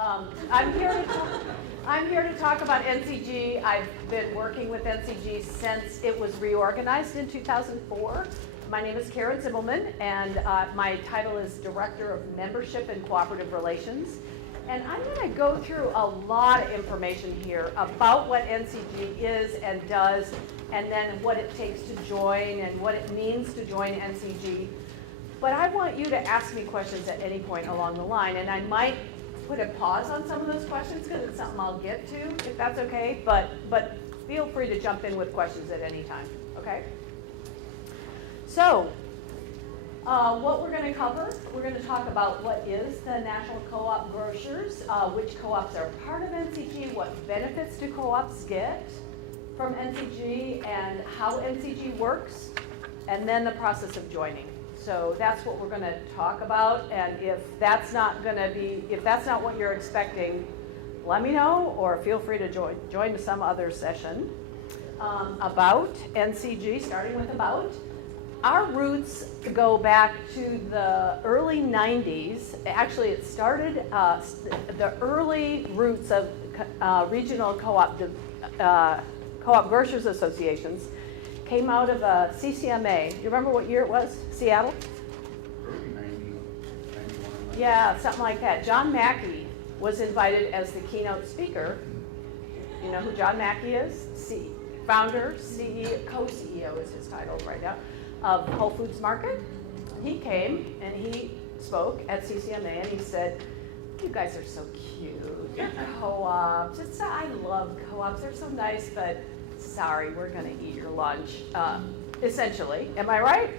I'm here to talk about NCG. I've been working with NCG since it was reorganized in 2004. My name is Karen Zimbelman, and my title is Director of Membership and Cooperative Relations. And I'm going to go through a lot of information here about what NCG is and does, and then what it takes to join and what it means to join NCG. But I want you to ask me questions at any point along the line, and I might put a pause on some of those questions because it's something I'll get to, if that's okay. But feel free to jump in with questions at any time, okay? So, what we're going to cover, we're going to talk about what is the National Co-op Grocers, which co-ops are part of NCG, what benefits do co-ops get from NCG, and how NCG works, and then the process of joining. So that's what we're going to talk about, and if that's not what you're expecting, let me know, or feel free to join some other session. About NCG, starting with about. Our roots go back to the early 90s. Actually, it started, the early roots of regional co-op grocers associations came out of a CCMA. Do you remember what year it was? Seattle? 91. Yeah, something like that. John Mackey was invited as the keynote speaker. You know who John Mackey is? Founder, CEO, co-CEO is his title right now, of Whole Foods Market. He came and he spoke at CCMA and he said, "You guys are so cute. You're co-ops. I love co-ops. They're so nice, but sorry, we're going to eat your lunch." Essentially, am I right?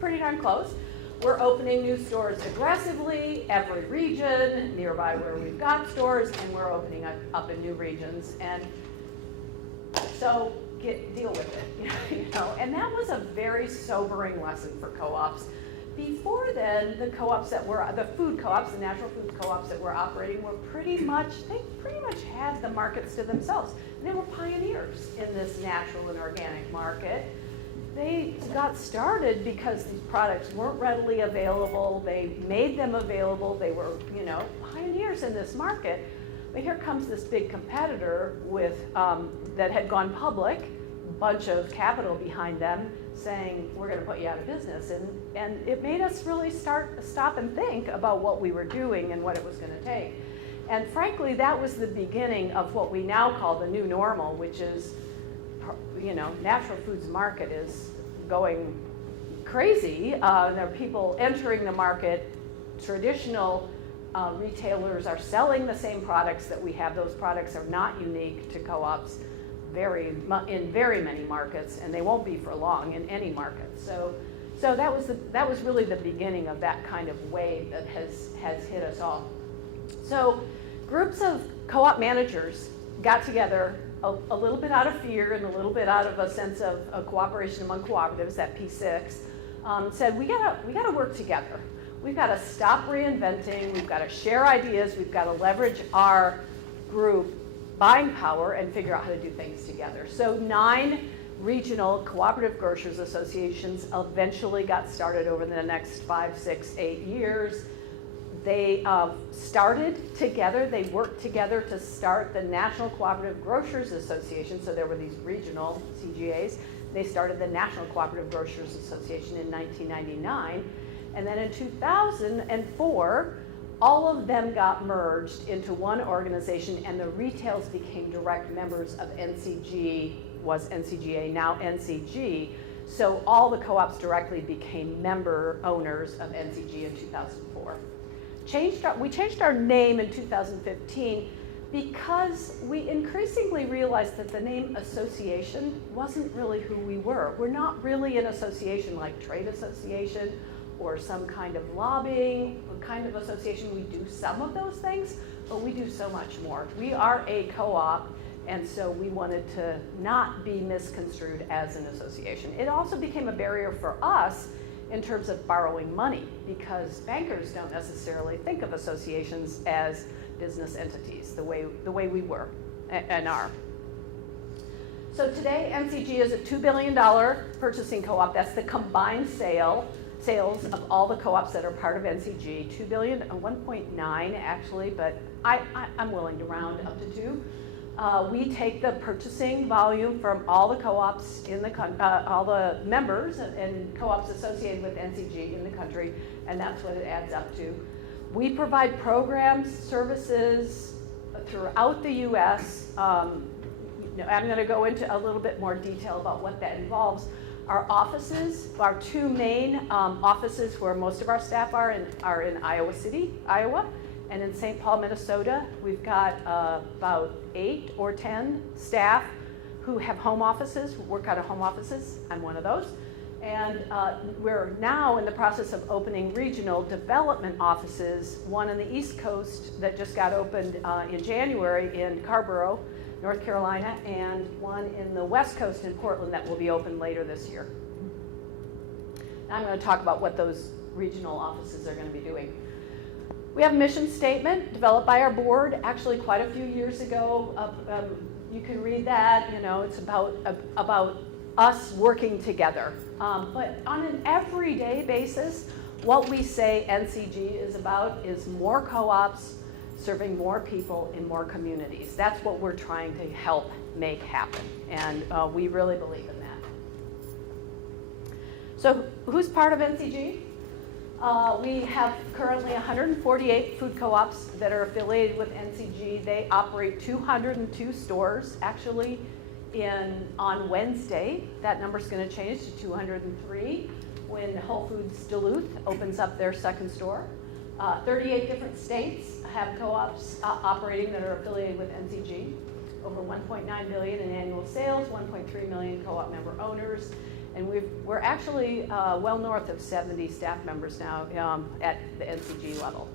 Pretty darn close. We're opening new stores aggressively, every region nearby where we've got stores, and we're opening up in new regions. And so deal with it, you know. And that was a very sobering lesson for co-ops. Before then, the co-ops that were, the food co-ops, the natural food co-ops that were operating were they pretty much had the markets to themselves. And they were pioneers in this natural and organic market. They got started because these products weren't readily available. They made them available. They were, you know, pioneers in this market. But here comes this big competitor with that had gone public, a bunch of capital behind them, saying, "We're going to put you out of business." And it made us really stop and think about what we were doing and what it was going to take. And frankly, that was the beginning of what we now call the new normal, which is, you know, natural foods market is going crazy. There are people entering the market. Traditional retailers are selling the same products that we have. Those products are not unique to co-ops in very many markets, and they won't be for long in any market. So that was really the beginning of that kind of wave that has hit us all. So groups of co-op managers got together a little bit out of fear and a little bit out of a sense of cooperation among cooperatives, that P6, said we gotta work together. We've got to stop reinventing, we've got to share ideas, we've got to leverage our group buying power and figure out how to do things together. So 9 regional cooperative grocers associations eventually got started over the next 5, 6, 8 years. They started together, they worked together to start the National Cooperative Grocers Association. So there were these regional CGAs. They started the National Cooperative Grocers Association in 1999. And then in 2004, all of them got merged into one organization, and the retails became direct members of NCG, was NCGA, now NCG. So all the co-ops directly became member owners of NCG in 2004. We changed our name in 2015 because we increasingly realized that the name association wasn't really who we were. We're not really an association like trade association or some kind of lobbying kind of association. We do some of those things, but we do so much more. We are a co-op, and so we wanted to not be misconstrued as an association. It also became a barrier for us in terms of borrowing money, because bankers don't necessarily think of associations as business entities the way we were and are. So today, MCG is a $2 billion purchasing co-op. That's the combined sales of all the co-ops that are part of NCG. 2 billion, 1.9 actually, but I'm willing to round up to 2. We take the purchasing volume from all the co-ops in the all the members and co-ops associated with NCG in the country, and that's what it adds up to. We provide programs, services throughout the U.S. I'm going to go into a little bit more detail about what that involves. Our offices, our 2 main offices where most of our staff are in Iowa City, Iowa, and in St. Paul, Minnesota. We've got about 8 or 10 staff who have home offices, work out of home offices. I'm one of those. And we're now in the process of opening regional development offices, one on the East Coast that just got opened in January in Carborough, North Carolina, and one in the West Coast in Portland that will be open later this year. Now I'm going to talk about what those regional offices are going to be doing. We have a mission statement developed by our board actually quite a few years ago. You can read that, it's about us working together. But on an everyday basis, what we say NCG is about is more co-ops serving more people in more communities. That's what we're trying to help make happen, and we really believe in that. So who's part of NCG? We have currently 148 food co-ops that are affiliated with NCG. They operate 202 stores. Actually, on Wednesday, that number's going to change to 203 when Whole Foods Duluth opens up their second store. 38 different states have co-ops operating that are affiliated with NCG. Over 1.9 billion in annual sales, 1.3 million co-op member owners, and we're actually well north of 70 staff members now at the NCG level.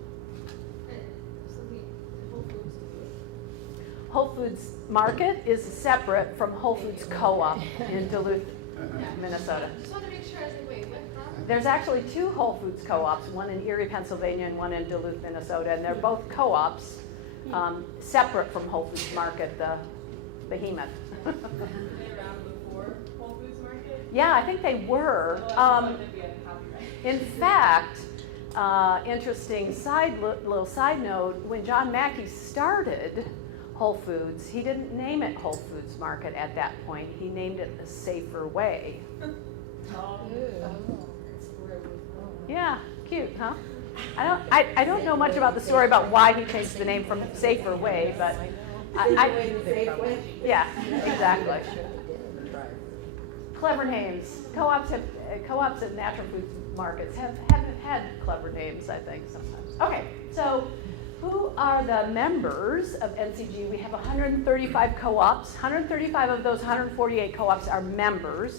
Whole Foods Market is separate from Whole Foods Co-op in Duluth, Minnesota. Just want to make sure I said, wait, what? There's actually 2 Whole Foods co-ops, one in Erie, Pennsylvania, and one in Duluth, Minnesota, and they're both co-ops separate from Whole Foods Market, the behemoth. Were they around before Whole Foods Market? Yeah, I think they were. In fact, interesting little side note, when John Mackey started Whole Foods, he didn't name it Whole Foods Market at that point. He named it The Safer Way. Yeah, cute, huh? I don't know much about the story about why he changed the name from Safer Way, but yeah, exactly. Clever names. Co-ops at natural food markets have had clever names, I think, sometimes. Okay, so who are the members of NCG? We have 135 co-ops. 135 of those 148 co-ops are member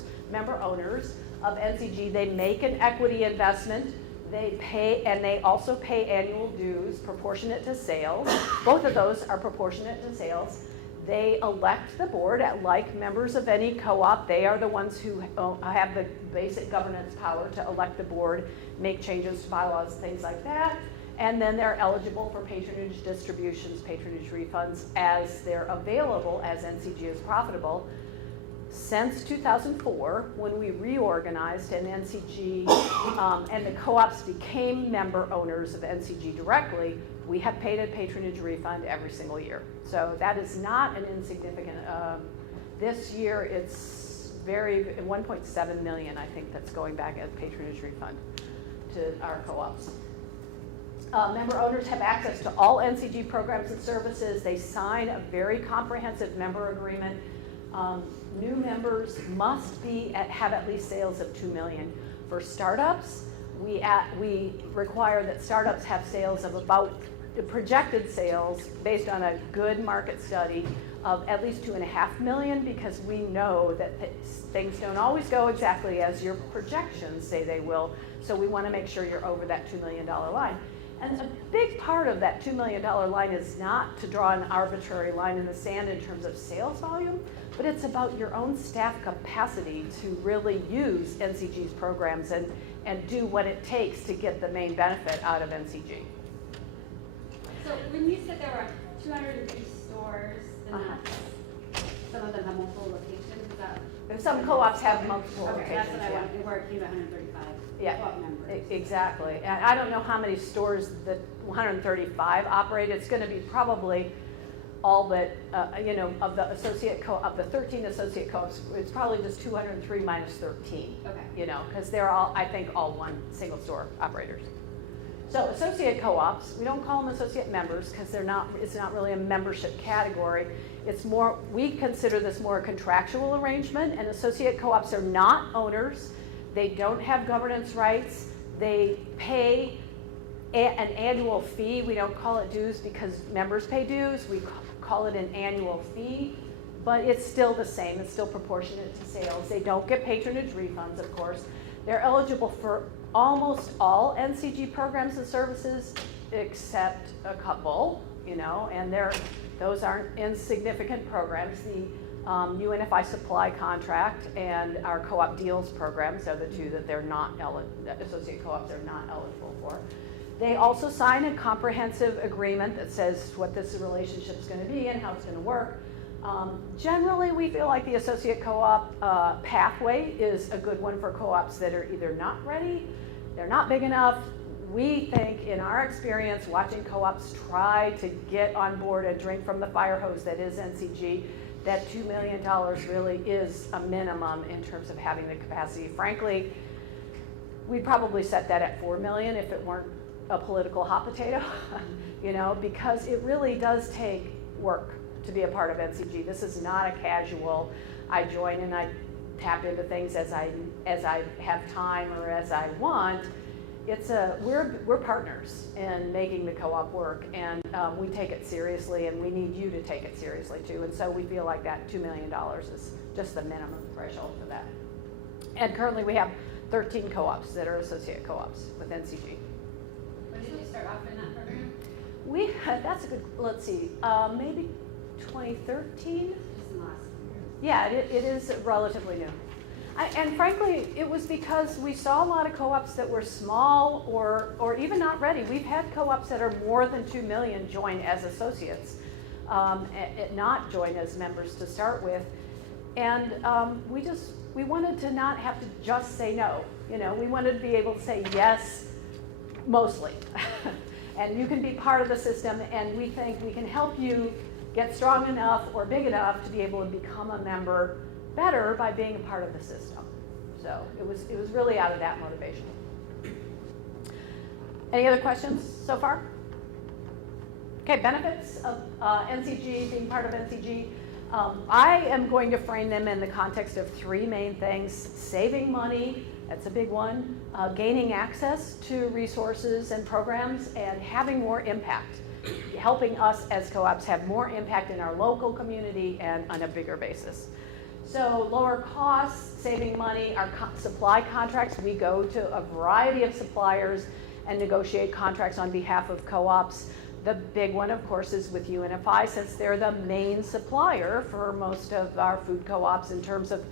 owners of NCG. They make an equity investment. They pay, and they also pay annual dues proportionate to sales. Both of those are proportionate to sales. They elect the board like members of any co-op. They are the ones who have the basic governance power to elect the board, make changes to bylaws, things like that. And then they're eligible for patronage distributions, patronage refunds as they're available as NCG is profitable. Since 2004, when we reorganized and NCG and the co-ops became member owners of NCG directly, we have paid a patronage refund every single year. So that is not an insignificant, this year it's 1.7 million, I think, that's going back as patronage refund to our co-ops. Member owners have access to all NCG programs and services. They sign a very comprehensive member agreement. New members must have at least sales of 2 million. For startups, we require that startups have sales of about projected sales based on a good market study of at least 2.5 million, because we know that things don't always go exactly as your projections say they will. So we want to make sure you're over that $2 million line. And a big part of that $2 million line is not to draw an arbitrary line in the sand in terms of sales volume, but it's about your own staff capacity to really use NCG's programs and do what it takes to get the main benefit out of NCG. So when you said there were 203 stores, and some of them have multiple locations, is that? And some co-ops have multiple Okay, locations. that's what I wanted. Where it came to 135. Yeah, co-op members. exactly. And I don't know how many stores that 135 operate. It's going to be probably all but, of the of the 13 associate co-ops, it's probably just 203 minus 13. Okay. Because they're all, I think, all one single store operators. So associate co-ops, we don't call them associate members because it's not really a membership category. It's more, we consider this more a contractual arrangement, and associate co-ops are not owners. They don't have governance rights. They pay an annual fee. We don't call it dues because members pay dues. We call it an annual fee, but it's still the same. It's still proportionate to sales. They don't get patronage refunds, of course. They're eligible for almost all NCG programs and services except a couple, and those aren't insignificant programs. The UNFI supply contract and our co-op deals programs are the two that they're not associate co-ops are not eligible for. They also sign a comprehensive agreement that says what this relationship is going to be and how it's going to work. Generally, we feel like the associate co-op pathway is a good one for co-ops that are either not ready, they're not big enough. We think, in our experience, watching co-ops try to get on board and drink from the fire hose that is NCG, that $2 million really is a minimum in terms of having the capacity. Frankly, we'd probably set that at $4 million if it weren't a political hot potato, because it really does take work to be a part of NCG. This is not a casual, I join and I tap into things as I have time or as I want. It's we're partners in making the co-op work, and we take it seriously, and we need you to take it seriously too. And so we feel like that $2 million is just the minimum threshold for that. And currently we have 13 co-ops that are associate co-ops with NCG. When did you start offering that program? That's a good, let's see, maybe 2013? Just in the last few years. Yeah, it is relatively new. And frankly, it was because we saw a lot of co-ops that were small or even not ready. We've had co-ops that are more than 2 million join as associates, not join as members to start with. And we wanted to not have to just say no. We wanted to be able to say yes, mostly. And you can be part of the system, and we think we can help you get strong enough or big enough to be able to become a member better by being a part of the system. So it was really out of that motivation. Any other questions so far? Okay, benefits of NCG, being part of NCG. I am going to frame them in the context of three main things: saving money, that's a big one, gaining access to resources and programs, and having more impact, helping us as co-ops have more impact in our local community and on a bigger basis. So lower costs, saving money, our supply contracts, we go to a variety of suppliers and negotiate contracts on behalf of co-ops. The big one, of course, is with UNFI, since they're the main supplier for most of our food co-ops in terms of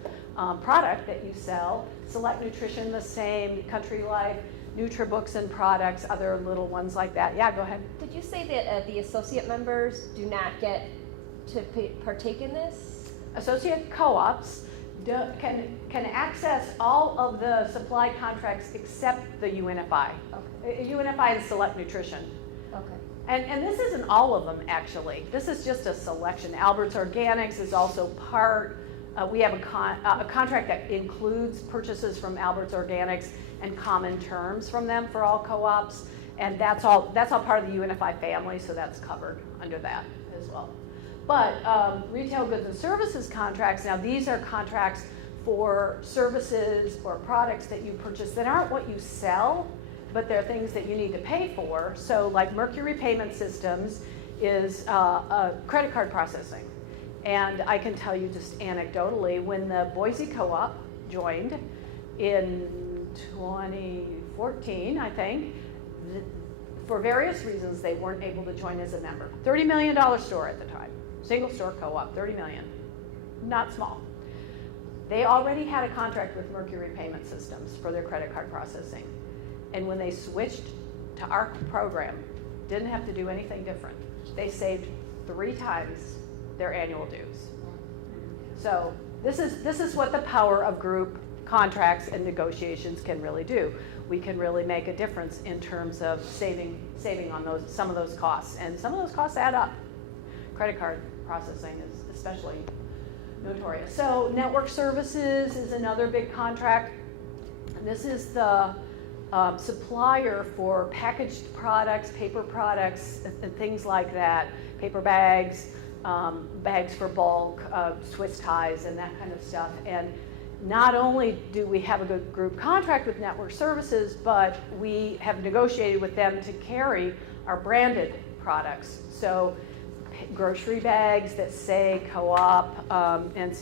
product that you sell. Select Nutrition, the same, Country Life, NutriBooks and products, other little ones like that. Yeah, go ahead. Did you say that the associate members do not get to partake in this? Associate co-ops can access all of the supply contracts except the UNFI. Okay. UNFI and Select Nutrition. Okay. And this isn't all of them, actually. This is just a selection. Albert's Organics is also part. We have a contract that includes purchases from Albert's Organics and common terms from them for all co-ops, and that's all part of the UNFI family, so that's covered under that as well. But retail goods and services contracts, now these are contracts for services or products that you purchase that aren't what you sell, but they're things that you need to pay for. So like Mercury Payment Systems is credit card processing. And I can tell you just anecdotally, when the Boise Co-op joined in 2014, I think, for various reasons, they weren't able to join as a member. $30 million store at the time. Single store co-op, 30 million. Not small. They already had a contract with Mercury Payment Systems for their credit card processing. And when they switched to our program, didn't have to do anything different. They saved 3 times their annual dues. So this is what the power of group contracts and negotiations can really do. We can really make a difference in terms of saving on some of those costs, and some of those costs add up. Credit card processing is especially notorious. So network services is another big contract. And this is the supplier for packaged products, paper products, and things like that, paper bags, bags for bulk, Swiss ties, and that kind of stuff. And not only do we have a good group contract with network services, but we have negotiated with them to carry our branded products. So grocery bags that say Co-op, and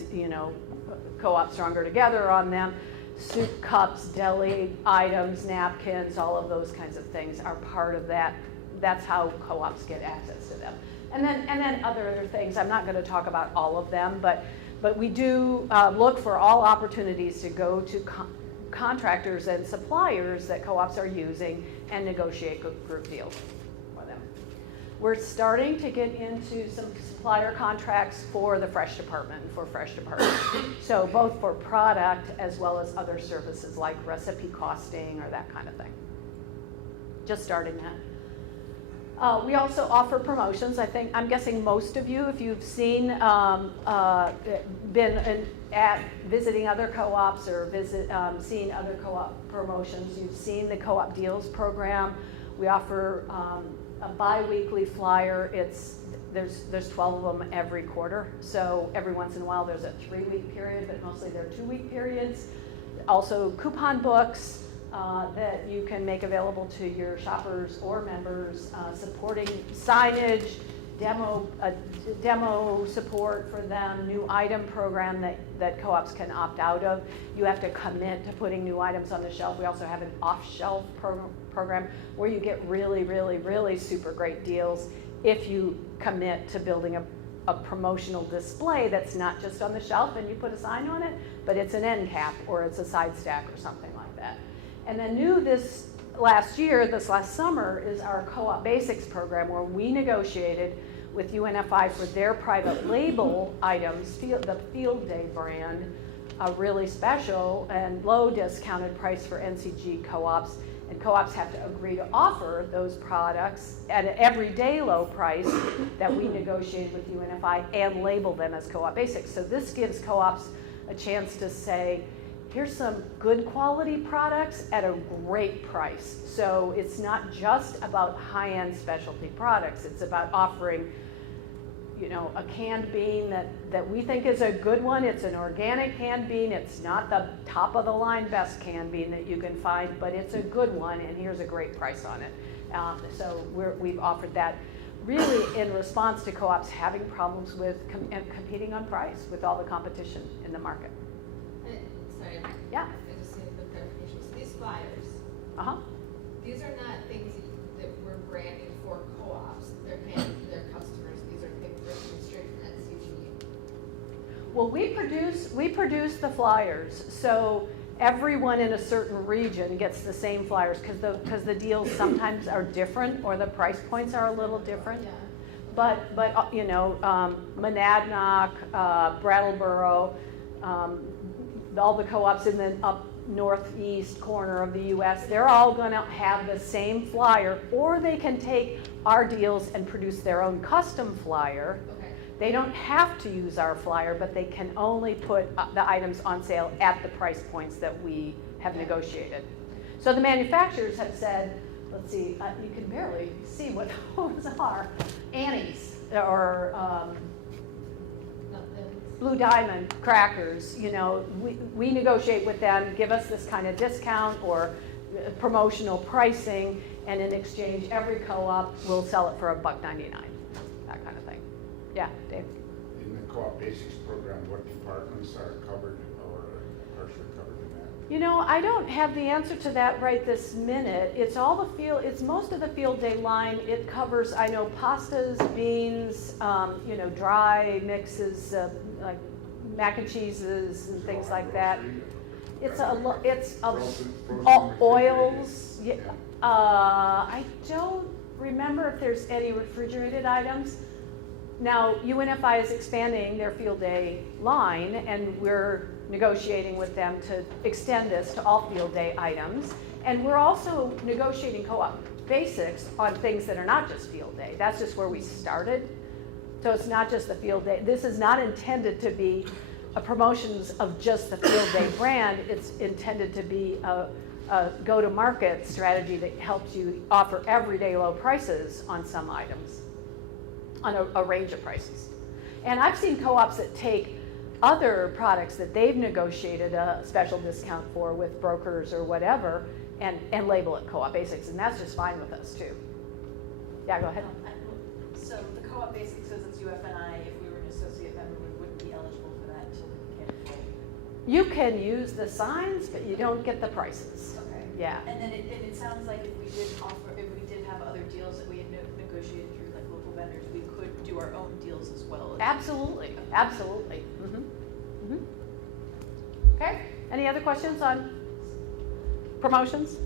Co-op Stronger Together on them, soup cups, deli items, napkins, all of those kinds of things are part of that. That's how co-ops get access to them. And then other things, I'm not going to talk about all of them, but we do look for all opportunities to go to contractors and suppliers that co-ops are using and negotiate group deals for them. We're starting to get into some supplier contracts for the fresh department, So both for product as well as other services like recipe costing or that kind of thing. Just starting that. We also offer promotions. I'm guessing most of you, if you've seen, been visiting other co-ops or seen other co-op promotions, you've seen the co-op deals program. We offer a bi-weekly flyer. There's 12 of them every quarter. So every once in a while there's a 3-week period, but mostly they're 2-week periods. Also coupon books that you can make available to your shoppers or members, supporting signage, demo support for them, new item program that co-ops can opt out of. You have to commit to putting new items on the shelf. We also have an off-shelf program where you get really, really, really super great deals if you commit to building a promotional display that's not just on the shelf and you put a sign on it, but it's an end cap or it's a side stack or something like that. And then new this last summer, is our Co-op Basics program, where we negotiated with UNFI for their private label items, the Field Day brand, a really special and low discounted price for NCG co-ops. And co-ops have to agree to offer those products at an everyday low price that we negotiated with UNFI and label them as Co-op Basics. So this gives co-ops a chance to say, here's some good quality products at a great price. So it's not just about high-end specialty products. It's about offering, a canned bean that we think is a good one. It's an organic canned bean. It's not the top of the line best canned bean that you can find, but it's a good one, and here's a great price on it. So we've offered that really in response to co-ops having problems with competing on price with all the competition in the market. Sorry. Yeah. I just need the clarification. So these flyers, these are not things that we're branding for co-ops. They're handed to their customers. These are things written straight from NCG. Well, we produce the flyers, so everyone in a certain region gets the same flyers because the deals sometimes are different or the price points are a little different. Yeah. But Monadnock, Brattleboro, all the co-ops in the up northeast corner of the U.S., they're all going to have the same flyer, or they can take our deals and produce their own custom flyer. Okay. They don't have to use our flyer, but they can only put the items on sale at the price points that we have negotiated. So the manufacturers have said, let's see, you can barely see what those are. Annie's or Blue Diamond crackers, we negotiate with them, give us this kind of discount or promotional pricing, and in exchange, every co-op will sell it for $1.99, that kind of thing. Yeah, Dave? In the Co-op Basics program, what departments are covered or partially covered in that? I don't have the answer to that right this minute. It's most of the Field Day line. It covers, I know, pastas, beans, dry mixes, like mac and cheeses and things like that. It's oils. Yeah. I don't remember if there's any refrigerated items. Now, UNFI is expanding their field day line, and we're negotiating with them to extend this to all field day items. And we're also negotiating co-op basics on things that are not just field day. That's just where we started. So it's not just the field day. This is not intended to be a promotions of just the field day brand. It's intended to be a go-to-market strategy that helps you offer everyday low prices on some items, on a range of prices. And I've seen co-ops that take other products that they've negotiated a special discount for with brokers or whatever and label it co-op basics, and that's just fine with us too. Yeah, go ahead. So the co-op basics says it's UFNI. If we were an associate member, we wouldn't be eligible for that until we became a You can use the signs, but you don't get the prices. Okay. Yeah. And then it sounds like if we did have other deals that we had negotiated through like local vendors, we could do our own deals as well. Absolutely, absolutely. Okay, any other questions on promotions?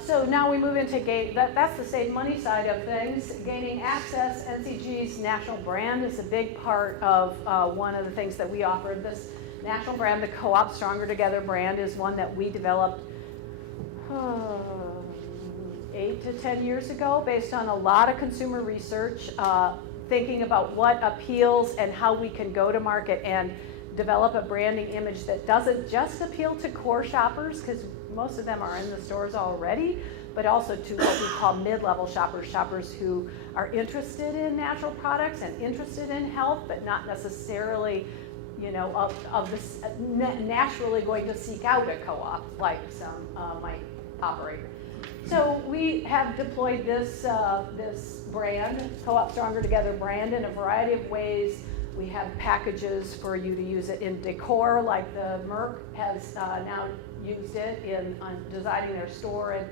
So now we move into that's the save money side of things. Gaining access, NCG's national brand is a big part of one of the things that we offered. This national brand, the Co-op Stronger Together brand, is one that we developed 8 to 10 years ago based on a lot of consumer research, thinking about what appeals and how we can go to market and develop a branding image that doesn't just appeal to core shoppers, because most of them are in the stores already, but also to what we call mid-level shoppers, shoppers who are interested in natural products and interested in health, but not necessarily, you know, of this naturally going to seek out a co-op like some might operate. So we have deployed this brand, Co-op Stronger Together brand, in a variety of ways. We have packages for you to use it in decor, like the Merck has now used it in designing their store and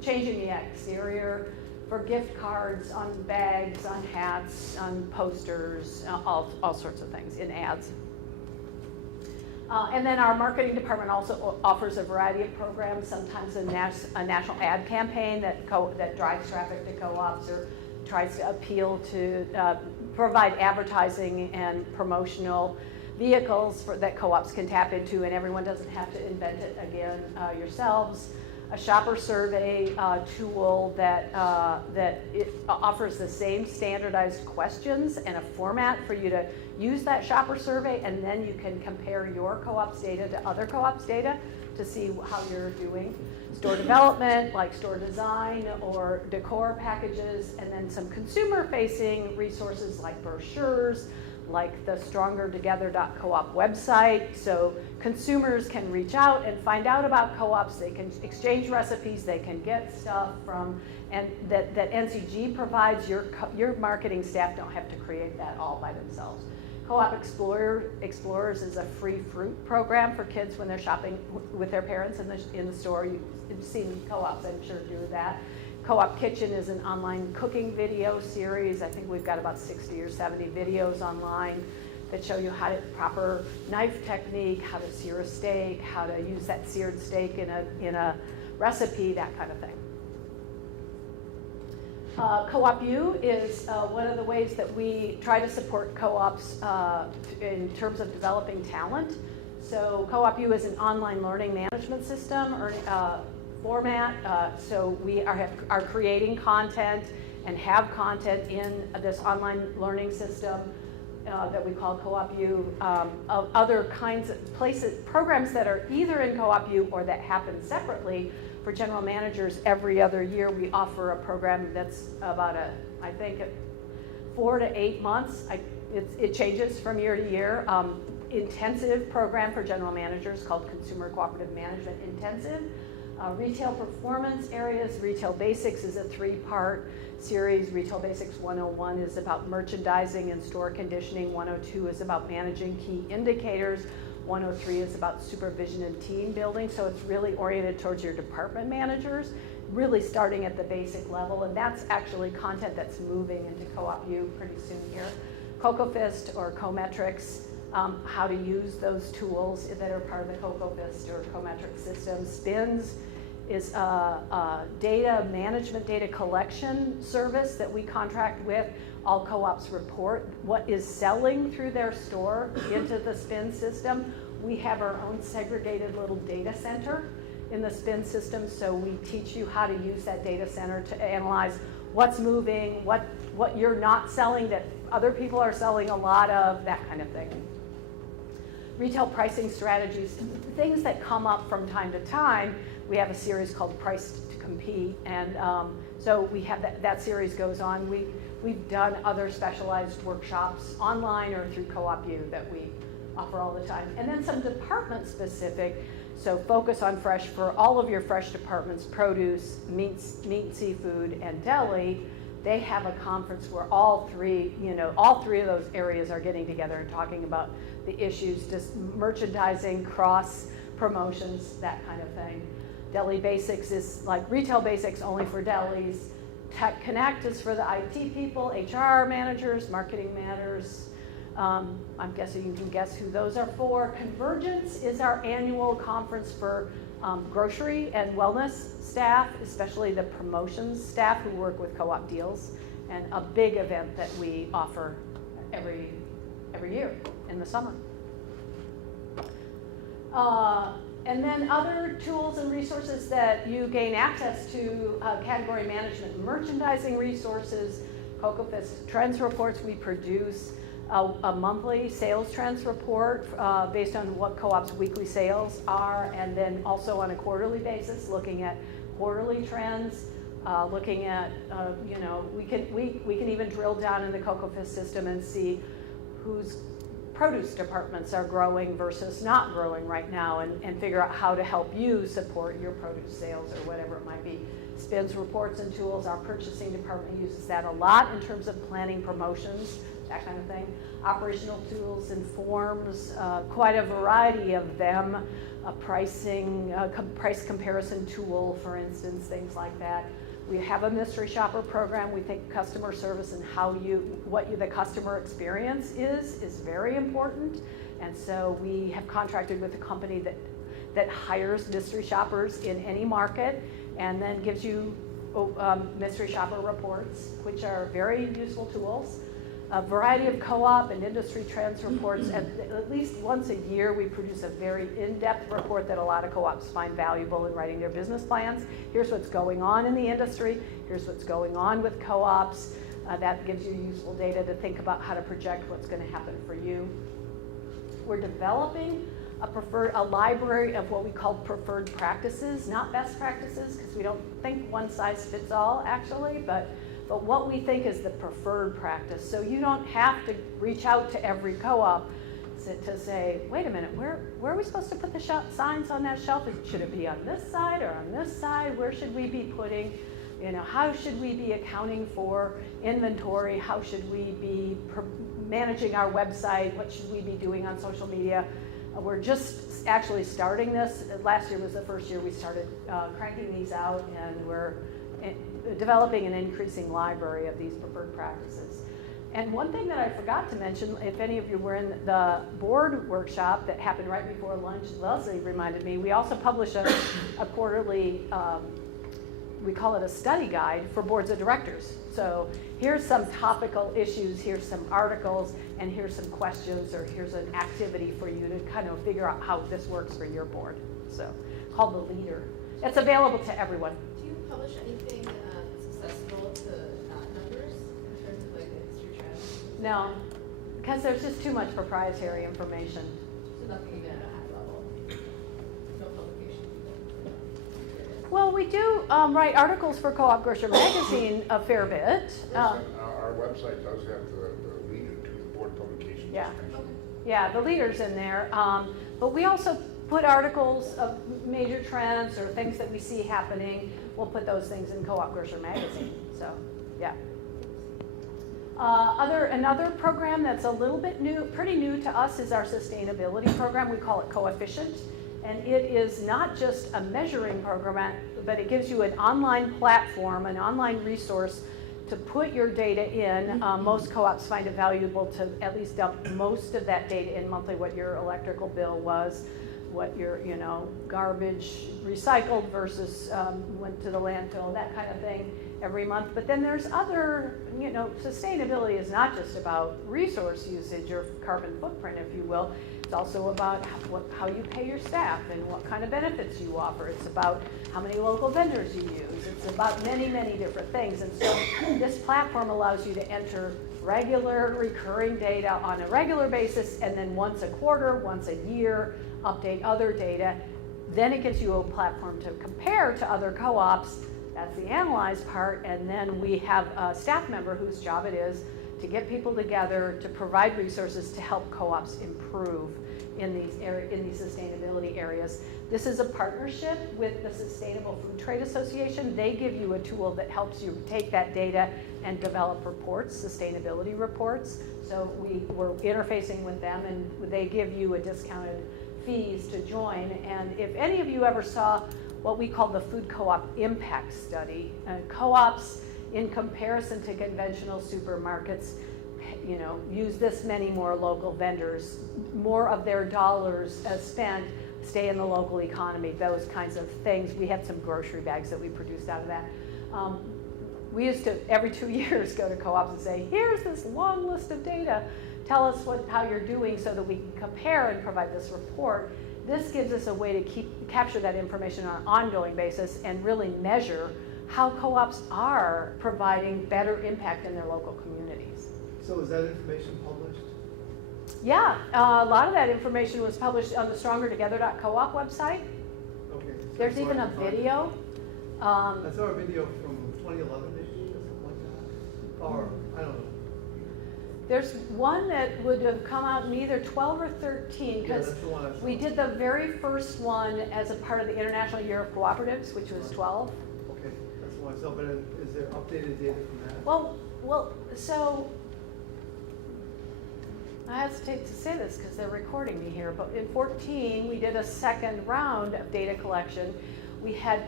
changing the exterior, for gift cards, on bags, on hats, on posters, all sorts of things, in ads. And then our marketing department also offers a variety of programs, sometimes a national ad campaign that drives traffic to co-ops or tries to appeal to provide advertising and promotional vehicles that co-ops can tap into, and everyone doesn't have to invent it again yourselves. A shopper survey tool that it offers the same standardized questions and a format for you to use that shopper survey, and then you can compare your co-op's data to other co-ops' data to see how you're doing. Store development, like store design or decor packages, and then some consumer-facing resources like brochures, like the strongertogether.coop website, so consumers can reach out and find out about co-ops. They can exchange recipes, they can get stuff from, and that NCG provides. Your marketing staff don't have to create that all by themselves. Co-op Explorers is a free fruit program for kids when they're shopping with their parents in the store. You've seen co-ops, I'm sure, do that. Co-op Kitchen is an online cooking video series. I think we've got about 60 or 70 videos online that show you how to proper knife technique, how to sear a steak, how to use that seared steak in a recipe, that kind of thing. Co-op U is one of the ways that we try to support co-ops in terms of developing talent. So Co-op U is an online learning management system or format. So we are creating content and have content in this online learning system that we call Co-op U. Of other kinds of programs that are either in Co-op U or that happen separately. For general managers, every other year we offer a program that's about I think 4 to 8 months. It changes from year to year. Intensive program for general managers called Consumer Cooperative Management Intensive. Retail performance areas. Retail Basics is a 3-part series. Retail Basics 101 is about merchandising and store conditioning. 102 is about managing key indicators. 103 is about supervision and team building, so it's really oriented towards your department managers, really starting at the basic level, and that's actually content that's moving into Co-op U pretty soon here. CocoFist or Cometrics, how to use those tools that are part of the CocoFist or Cometrics system. SPINS is a data management, data collection service that we contract with. All co-ops report what is selling through their store into the SPIN system. We have our own segregated little data center in the SPIN system, so we teach you how to use that data center to analyze what's moving, what you're not selling that other people are selling a lot of, that kind of thing. Retail pricing strategies, things that come up from time to time. We have a series called Price to Compete, and so we have that series goes on. We've done other specialized workshops online or through Co-op U that we offer all the time. And then some department specific, so Focus on Fresh for all of your fresh departments, produce, meat, seafood, and deli. They have a conference where all three of those areas are getting together and talking about the issues, just merchandising, cross promotions, that kind of thing. Deli Basics is like retail basics only for delis. Tech Connect is for the IT people, HR managers, marketing matters. I'm guessing you can guess who those are for. Convergence is our annual conference for grocery and wellness staff, especially the promotions staff who work with co-op deals, and a big event that we offer every year in the summer. And then other tools and resources that you gain access to, category management, merchandising resources, CocoFest trends reports. We produce a monthly sales trends report based on what co-op's weekly sales are, and then also on a quarterly basis, looking at quarterly trends, looking at, we can even drill down in the CocoFest system and see whose produce departments are growing versus not growing right now, and figure out how to help you support your produce sales or whatever it might be. SPIN's reports and tools, our purchasing department uses that a lot in terms of planning promotions, that kind of thing. Operational tools and forms, quite a variety of them. A pricing, price comparison tool, for instance, things like that. We have a mystery shopper program. We think customer service and what the customer experience is very important. And so we have contracted with a company that hires mystery shoppers in any market and then gives you mystery shopper reports, which are very useful tools. A variety of co-op and industry trends reports. At least once a year, we produce a very in-depth report that a lot of co-ops find valuable in writing their business plans. Here's what's going on in the industry. Here's what's going on with co-ops. That gives you useful data to think about how to project what's going to happen for you. We're developing a library of what we call preferred practices, not best practices, because we don't think one size fits all, actually, but what we think is the preferred practice. So you don't have to reach out to every co-op to say, wait a minute, where are we supposed to put the signs on that shelf? Should it be on this side or on this side? Where should we be putting, how should we be accounting for inventory? How should we be managing our website? What should we be doing on social media? We're just actually starting this. Last year was the first year we started cranking these out, and we're developing an increasing library of these preferred practices. And one thing that I forgot to mention, if any of you were in the board workshop that happened right before lunch, Leslie reminded me, we also publish a quarterly, we call it a study guide for boards of directors. So here's some topical issues, here's some articles, and here's some questions, or here's an activity for you to kind of figure out how this works for your board. So called The Leader. It's available to everyone. Do you publish anything that's accessible to non-members in terms of like industry trends? No, because there's just too much proprietary information. So nothing even at a high level? No publication? Well, we do write articles for Co-op Grocer magazine a fair bit. Our website does have the leader to the board publications. Yeah. extension. Yeah, the leader's in there. But we also put articles of major trends or things that we see happening. We'll put those things in Co-op Grocer magazine. So, yeah. Another program that's a little bit new, pretty new to us, is our sustainability program. We call it Coefficient. And it is not just a measuring program, but it gives you an online platform, an online resource to put your data in. Most co-ops find it valuable to at least dump most of that data in monthly, what your electrical bill was, what your, garbage recycled versus went to the landfill, that kind of thing every month. But then there's other, sustainability is not just about resource usage or carbon footprint, if you will. It's also about how you pay your staff and what kind of benefits you offer. It's about how many local vendors you use. It's about many, many different things. And so this platform allows you to enter regular, recurring data on a regular basis, and then once a quarter, once a year, update other data. Then it gives you a platform to compare to other co-ops. That's the analyze part. And then we have a staff member whose job it is to get people together to provide resources to help co-ops improve in these sustainability areas. This is a partnership with the Sustainable Food Trade Association. They give you a tool that helps you take that data and develop reports, sustainability reports. So we're interfacing with them, and they give you a discounted fees to join. And if any of you ever saw what we call the Food Co-op Impact Study, co-ops in comparison to conventional supermarkets, use this many more local vendors, more of their dollars spent stay in the local economy, those kinds of things. We have some grocery bags that we produced out of that. We used to, every 2 years, go to co-ops and say, here's this long list of data. Tell us how you're doing so that we can compare and provide this report. This gives us a way to capture that information on an ongoing basis and really measure how co-ops are providing better impact in their local communities. So is that information published? Yeah, a lot of that information was published on the StrongerTogether.coop website. Okay. So There's even a video. I saw a video from 2011-ish or something like that. Or, I don't know. There's one that would have come out in either 12 or 13, because that's the one I saw. we did the very first one as a part of the International Year of Cooperatives, which was 12. Okay, that's the one I saw. But is there updated data from that? Well, so I hesitate to say this because they're recording me here, but in 14 we did a second round of data collection. We had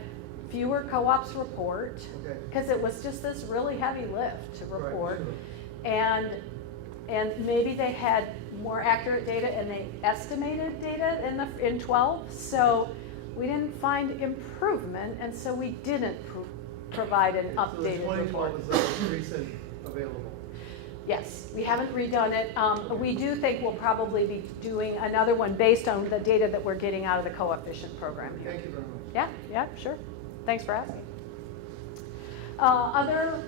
fewer co-ops report because it was just this really heavy lift to report, right, sure. and maybe they had more accurate data and they estimated data in 12, so we didn't find improvement, and so we didn't provide an updated so the 2012 report. is the most recent available. Yes, we haven't redone it. We do think we'll probably be doing another one based on the data that we're getting out of the coefficient program here. Thank you very much. Yeah, sure. Thanks for asking. Other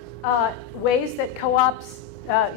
ways that co-ops,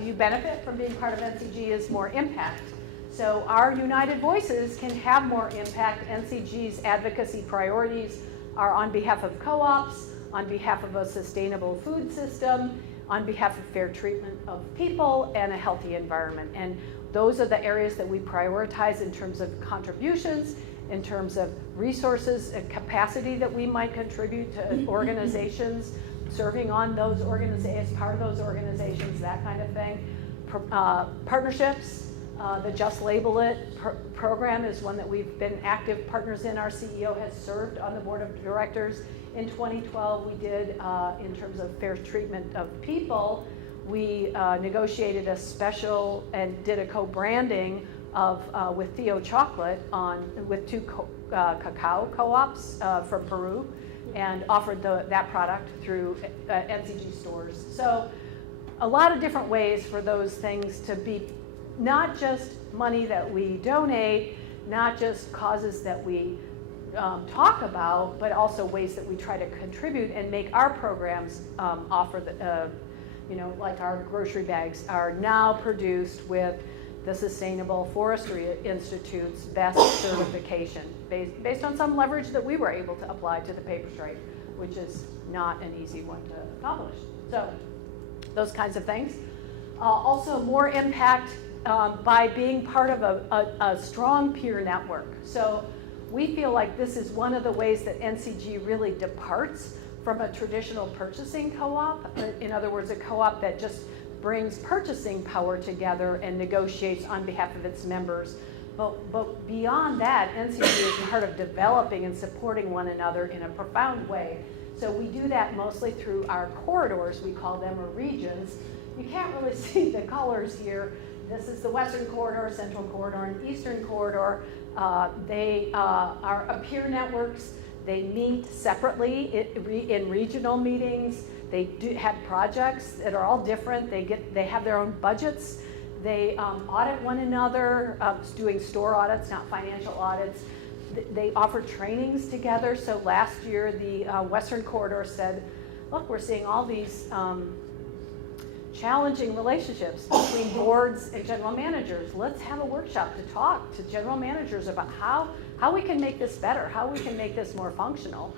you benefit from being part of NCG is more impact. So our united voices can have more impact. NCG's advocacy priorities are on behalf of co-ops, on behalf of a sustainable food system, on behalf of fair treatment of people and a healthy environment. And those are the areas that we prioritize in terms of contributions, in terms of resources and capacity that we might contribute to organizations, serving on those organizations, as part of those organizations, that kind of thing. Partnerships, the Just Label It program is one that we've been active partners in. Our CEO has served on the board of directors. In 2012, we did, in terms of fair treatment of people, we negotiated a special and did a co-branding of with Theo Chocolate with two cacao co-ops from Peru, and offered that product through NCG stores. So a lot of different ways for those things to be not just money that we donate, not just causes that we talk about, but also ways that we try to contribute and make our programs offer the, like our grocery bags are now produced with the Sustainable Forestry Institute's best certification based on some leverage that we were able to apply to the paper stripe, which is not an easy one to accomplish. So those kinds of things. Also more impact by being part of a strong peer network. So we feel like this is one of the ways that NCG really departs from a traditional purchasing co-op. In other words, a co-op that just brings purchasing power together and negotiates on behalf of its members. But beyond that, NCG is part of developing and supporting one another in a profound way. So we do that mostly through our corridors, we call them, or regions. You can't really see the colors here. this is the Western Corridor, Central Corridor, and Eastern Corridor. They are peer networks. They meet separately in regional meetings. They do have projects that are all different. They have their own budgets. They audit one another, doing store audits, not financial audits. They offer trainings together. So last year, the Western Corridor said, look, we're seeing all these challenging relationships between boards and general managers. Let's have a workshop to talk to general managers about how we can make this better, how we can make this more functional.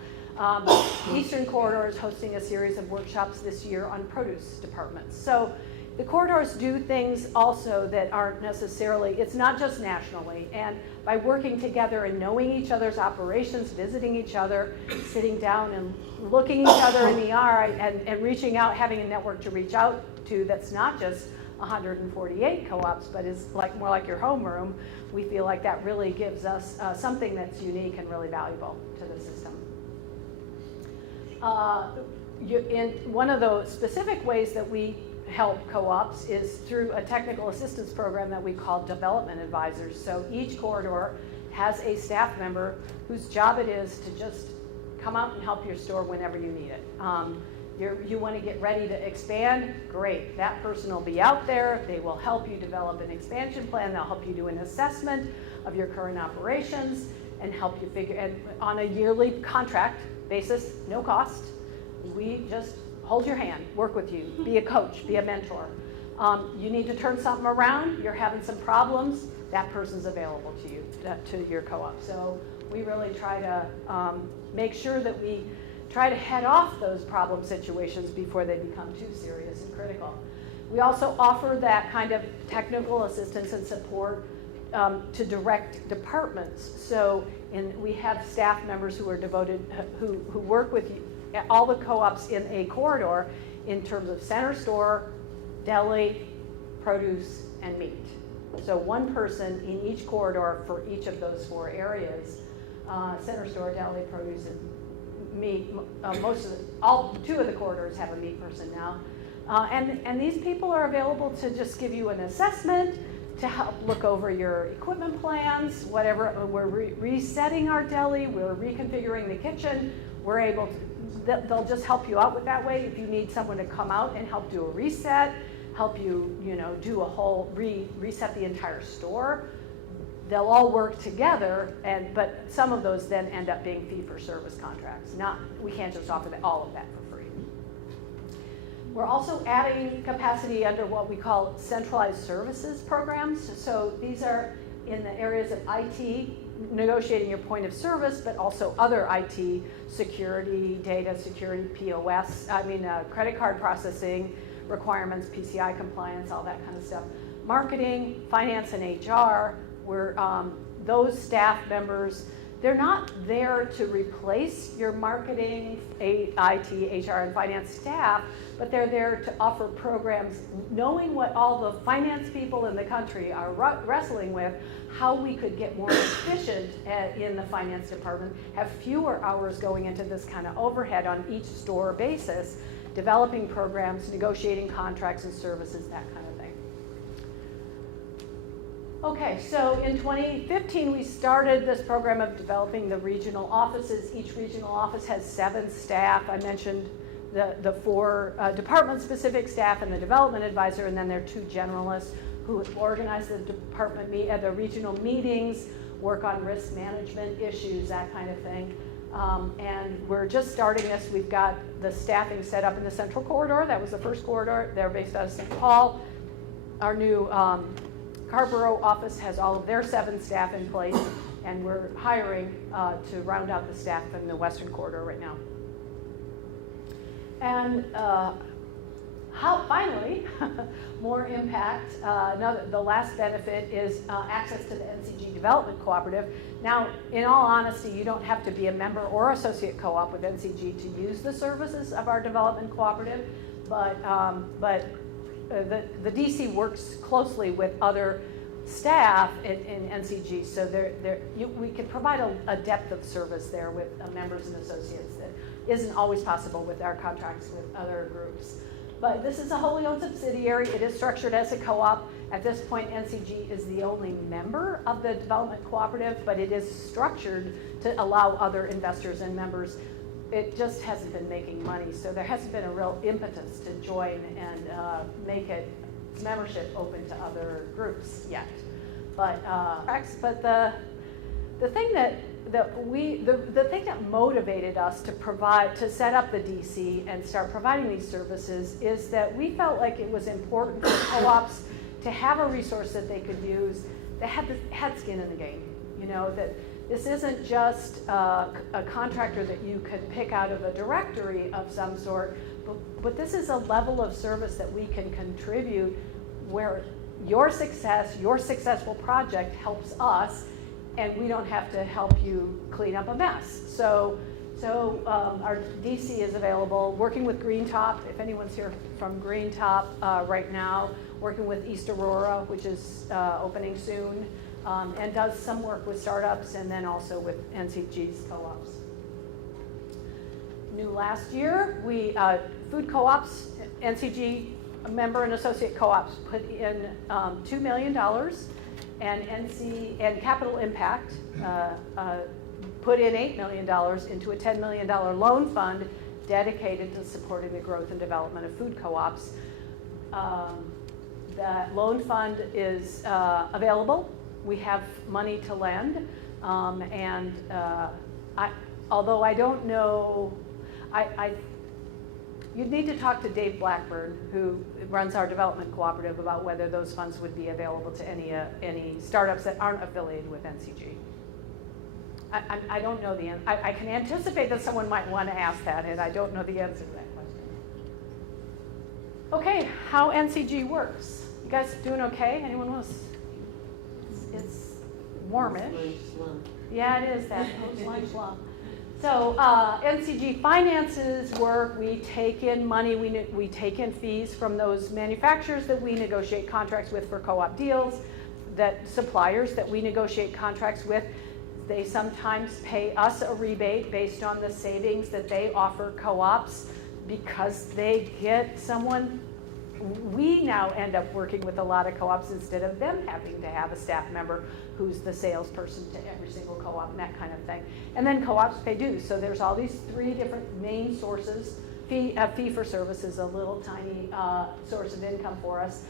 Eastern Corridor is hosting a series of workshops this year on produce departments. So the corridors do things also that aren't necessarily, it's not just nationally, and by working together and knowing each other's operations, visiting each other, sitting down and looking each other in the eye and reaching out, having a network to reach out to that's not just 148 co-ops, but is more like your homeroom, we feel like that really gives us something that's unique and really valuable to the system. In one of the specific ways that we help co-ops is through a technical assistance program that we call development advisors. So each corridor has a staff member whose job it is to just come out and help your store whenever you need it. You want to get ready to expand, great. That person will be out there. They will help you develop an expansion plan. They'll help you do an assessment of your current operations and help you figure, and on a yearly contract basis, no cost. We just hold your hand, work with you, be a coach, be a mentor. You need to turn something around, you're having some problems, that person's available to you, to your co-op. So we really try to make sure that we try to head off those problem situations before they become too serious and critical. We also offer that kind of technical assistance and support to direct departments. So we have staff members who are devoted, who work with all the co-ops in a corridor in terms of center store, deli, produce, and meat. So one person in each corridor for each of those 4 areas, center store, deli, produce, and meat. 2 of the corridors have a meat person now. And these people are available to just give you an assessment, to help look over your equipment plans, whatever. We're resetting our deli, we're reconfiguring the kitchen, we're able to, they'll just help you out with that way. If you need someone to come out and help do a reset, help you, do a whole reset the entire store, they'll all work together. But some of those then end up being fee-for-service contracts. We can't just offer all of that for free. We're also adding capacity under what we call centralized services programs. So these are in the areas of IT, negotiating your point of service, but also other IT, security, data security, POS, credit card processing requirements, PCI compliance, all that kind of stuff. Marketing, finance, and HR, where those staff members, they're not there to replace your marketing, IT, HR, and finance staff, but they're there to offer programs, knowing what all the finance people in the country are wrestling with, how we could get more efficient in the finance department, have fewer hours going into this kind of overhead on each store basis, developing programs, negotiating contracts and services, that kind of thing. Okay, so in 2015, we started this program of developing the regional offices. Each regional office has 7 staff. I mentioned the 4 department-specific staff and the development advisor, and then there are 2 generalists who organize the regional meetings, work on risk management issues, that kind of thing. And we're just starting this. We've got the staffing set up in the Central Corridor. That was the first corridor. They're based out of St. Paul. Our new Carborough office has all of their 7 staff in place, and we're hiring to round out the staff in the Western Corridor right now. And finally, more impact. The last benefit is access to the NCG Development Cooperative. Now, in all honesty, you don't have to be a member or associate co-op with NCG to use the services of our development cooperative, but the DC works closely with other staff in NCG, so we can provide a depth of service there with members and associates that isn't always possible with our contracts with other groups. But this is a wholly owned subsidiary. It is structured as a co-op. At this point, NCG is the only member of the development cooperative, but it is structured to allow other investors and members. It just hasn't been making money, so there hasn't been a real impetus to join and make its membership open to other groups yet. But the thing the thing that motivated us to set up the DC and start providing these services is that we felt like it was important for co-ops to have a resource that they could use that had skin in the game. You know, that this isn't just a contractor that you could pick out of a directory of some sort, but this is a level of service that we can contribute where your successful project helps us, and we don't have to help you clean up a mess. So our DC is available, working with Green Top, if anyone's here from Green Top right now, working with East Aurora, which is opening soon, and does some work with startups and then also with NCG's co-ops. New last year, we food co-ops, NCG member and associate co-ops put in $2 million, and Capital Impact put in $8 million into a $10 million loan fund dedicated to supporting the growth and development of food co-ops. That loan fund is available. We have money to lend, although I don't know, you'd need to talk to Dave Blackburn, who runs our development cooperative, about whether those funds would be available to any startups that aren't affiliated with NCG. I don't know the answer. I can anticipate that someone might want to ask that, and I don't know the answer to that question. Okay, how NCG works. You guys doing okay? Anyone else? It's warmish. Yeah, it is that post-lunch slump. So NCG finances work. We take in money. We take in fees from those manufacturers that we negotiate contracts with for co-op deals, that suppliers that we negotiate contracts with. They sometimes pay us a rebate based on the savings that they offer co-ops because they get someone. We now end up working with a lot of co-ops instead of them having to have a staff member who's the salesperson to every single co-op and that kind of thing. And then co-ops pay dues. So there's all these three different main sources. Fee for service is a little tiny source of income for us.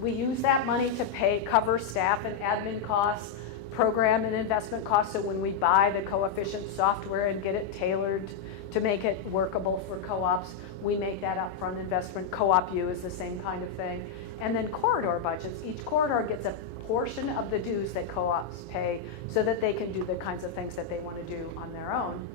We use that money to cover staff and admin costs, program and investment costs. So when we buy the coefficient software and get it tailored to make it workable for co-ops, we make that upfront investment. Co-op U is the same kind of thing. And then corridor budgets. Each corridor gets a portion of the dues that co-ops pay so that they can do the kinds of things that they want to do on their own.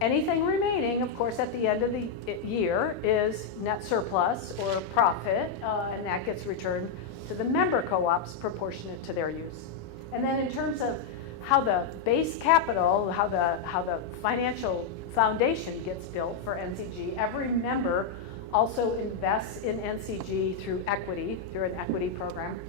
Anything remaining, of course, at the end of the year is net surplus or profit, and that gets returned to the member co-ops proportionate to their use. And then in terms of how the base capital, how the financial foundation gets built for NCG, every member also invests in NCG through an equity program.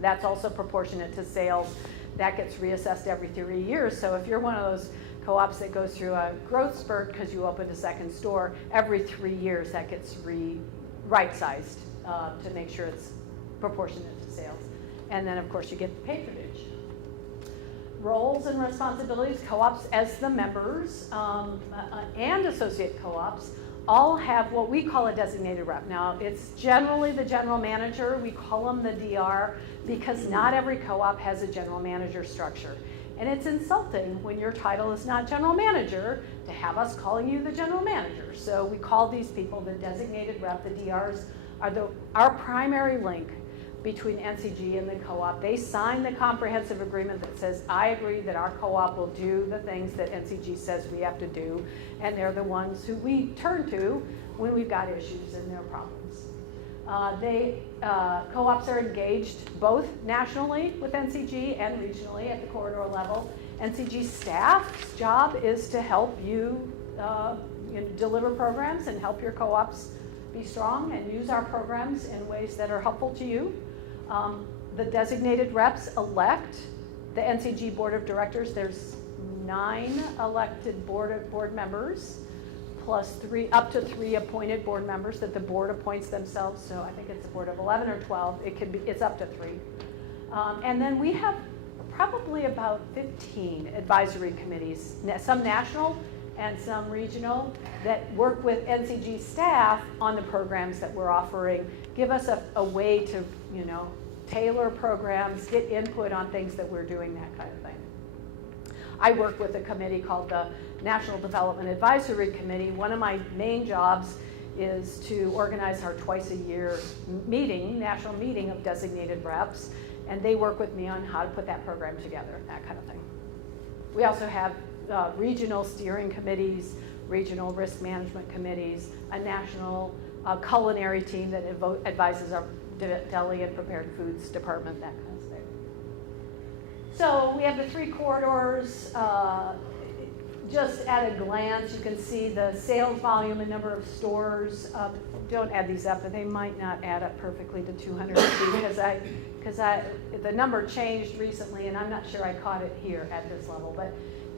That's also proportionate to sales. That gets reassessed every 3 years. So if you're one of those co-ops that goes through a growth spurt because you opened a second store, every 3 years that gets right-sized to make sure it's proportionate to sales. And then, of course, you get the patronage. Roles and responsibilities, co-ops as the members and associate co-ops all have what we call a designated rep. Now, it's generally the general manager. We call them the DR because not every co-op has a general manager structure. And it's insulting when your title is not general manager to have us calling you the general manager. So we call these people the designated rep. The DRs are our primary link between NCG and the co-op. They sign the comprehensive agreement that says, I agree that our co-op will do the things that NCG says we have to do, and they're the ones who we turn to when we've got issues and there are problems. Co-ops are engaged both nationally with NCG and regionally at the corridor level. NCG staff's job is to help you deliver programs and help your co-ops be strong and use our programs in ways that are helpful to you. The designated reps elect the NCG Board of Directors. There's 9 elected board members. plus up to three appointed board members that the board appoints themselves. So I think it's a board of 11 or 12. It's up to 3. And then we have probably about 15 advisory committees, some national and some regional, that work with NCG staff on the programs that we're offering, give us a way to, tailor programs, get input on things that we're doing, that kind of thing. I work with a committee called the National Development Advisory Committee. One of my main jobs is to organize our twice-a-year national meeting of designated reps, and they work with me on how to put that program together, that kind of thing. We also have regional steering committees, regional risk management committees, a national culinary team that advises our deli and prepared foods department, that kind of thing. So we have the 3 corridors. Just at a glance, you can see the sales volume and number of stores. Don't add these up, but they might not add up perfectly to 250 because the number changed recently, and I'm not sure I caught it here at this level, but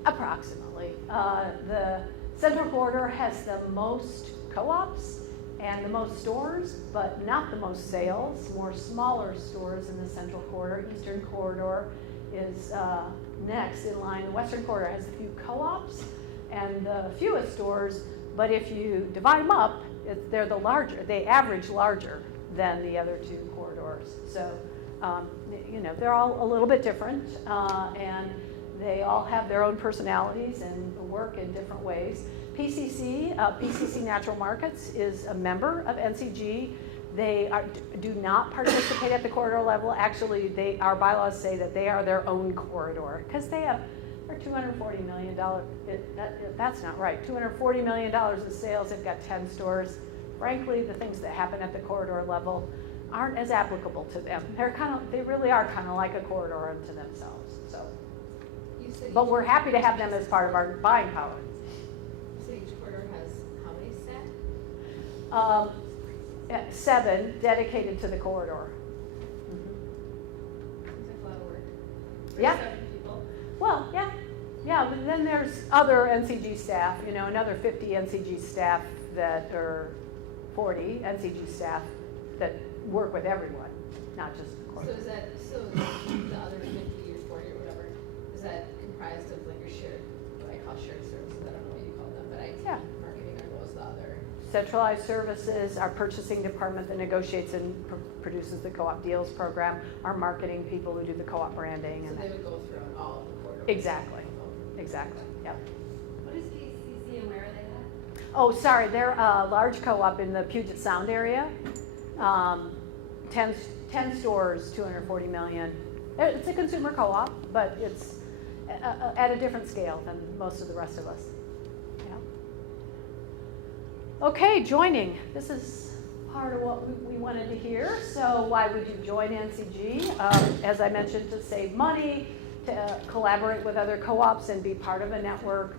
approximately. The Central Corridor has the most co-ops and the most stores, but not the most sales. More smaller stores in the Central Corridor. Eastern Corridor is next in line. The Western Corridor has a few co-ops and the fewest stores, but if you divide them up, they're the larger. They average larger than the other 2 corridors. So, they're all a little bit different, and they all have their own personalities and work in different ways. PCC Natural Markets, is a member of NCG. They do not participate at the corridor level. Actually, our bylaws say that they are their own corridor because they're $240 million. That's not right. $240 million in sales. They've got 10 stores. Frankly, the things that happen at the corridor level aren't as applicable to them. They really are kind of like a corridor unto themselves. So, but we're happy to have them as part of our buying power. So each corridor has how many staff? 7 dedicated to the corridor. Seems like a lot of work. Yeah. 7 people. Well, yeah. But then there's other NCG staff. Another 50 NCG staff that are 40 NCG staff that work with everyone, not just the So corridor. is that, the other 50 or 40 or whatever, is that comprised of like your shared, what I call shared services? I don't know what you call them, but Yeah. marketing or what was the other? Centralized services, our purchasing department that negotiates and produces the co-op deals program, our marketing people who do the co-op branding. So And they would go through all of the corridors? Exactly. Exactly, yep. What is PCC and where are they at? Oh, sorry, they're a large co-op in the Puget Sound area. 10 stores, $240 million. It's a consumer co-op, but it's at a different scale than most of the rest of us. Yeah. Okay, joining. This is part of what we wanted to hear. So why would you join NCG? As I mentioned, to save money, to collaborate with other co-ops and be part of a network,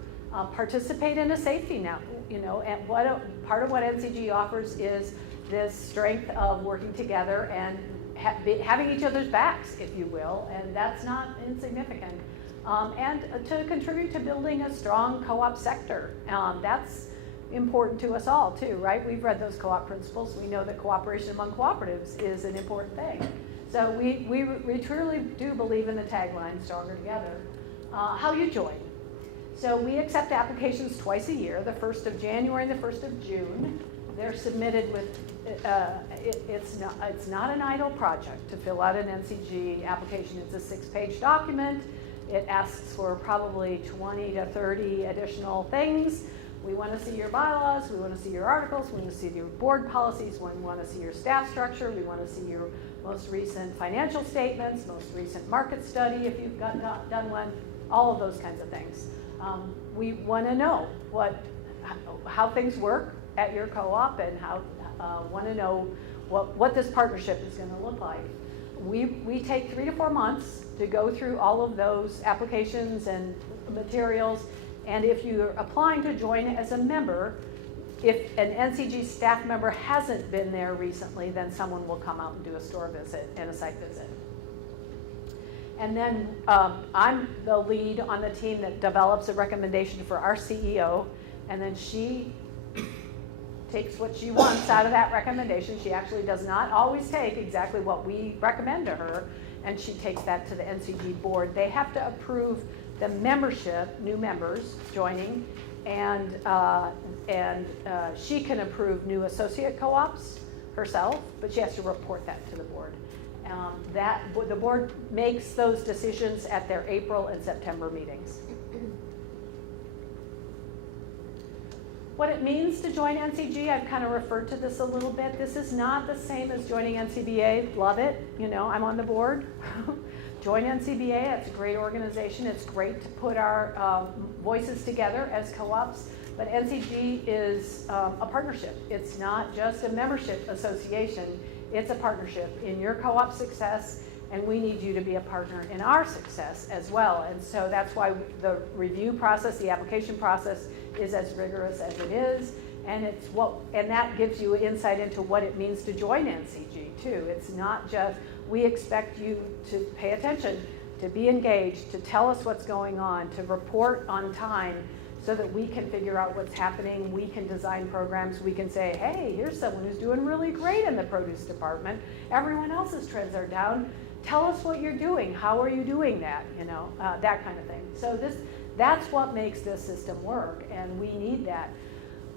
participate in a safety net, and part of what NCG offers is this strength of working together and having each other's backs, if you will, and that's not insignificant. And to contribute to building a strong co-op sector. That's important to us all too, right? We've read those co-op principles. We know that cooperation among cooperatives is an important thing. So we truly do believe in the tagline, Stronger Together. How you join. So we accept applications twice a year, the 1st of January and the 1st of June. They're submitted with, it's not an idle project to fill out an NCG application. It's a 6-page document. It asks for probably 20 to 30 additional things. We want to see your bylaws, we want to see your articles, we want to see your board policies, we want to see your staff structure, we want to see your most recent financial statements, most recent market study if you've done one, all of those kinds of things. We want to know how things work at your co-op and want to know what this partnership is going to look like. We take 3 to 4 months to go through all of those applications and materials, and if you're applying to join as a member, if an NCG staff member hasn't been there recently, then someone will come out and do a store visit and a site visit. And then I'm the lead on the team that develops a recommendation for our CEO, and then she takes what she wants out of that recommendation. She actually does not always take exactly what we recommend to her, and she takes that to the NCG board. They have to approve the membership, new members joining, and she can approve new associate co-ops herself, but she has to report that to the board. The board makes those decisions at their April and September meetings. What it means to join NCG, I've kind of referred to this a little bit. This is not the same as joining NCBA. Love it, I'm on the board. Join NCBA, it's a great organization. It's great to put our voices together as co-ops, but NCG is a partnership. It's not just a membership association, it's a partnership in your co-op success, and we need you to be a partner in our success as well. And so that's why the review process, the application process is as rigorous as it is, and that gives you insight into what it means to join NCG too. It's not just, we expect you to pay attention, to be engaged, to tell us what's going on, to report on time so that we can figure out what's happening. We can design programs. We can say, hey, here's someone who's doing really great in the produce department. Everyone else's trends are down. Tell us what you're doing. How are you doing that? That kind of thing. So that's what makes this system work, and we need that.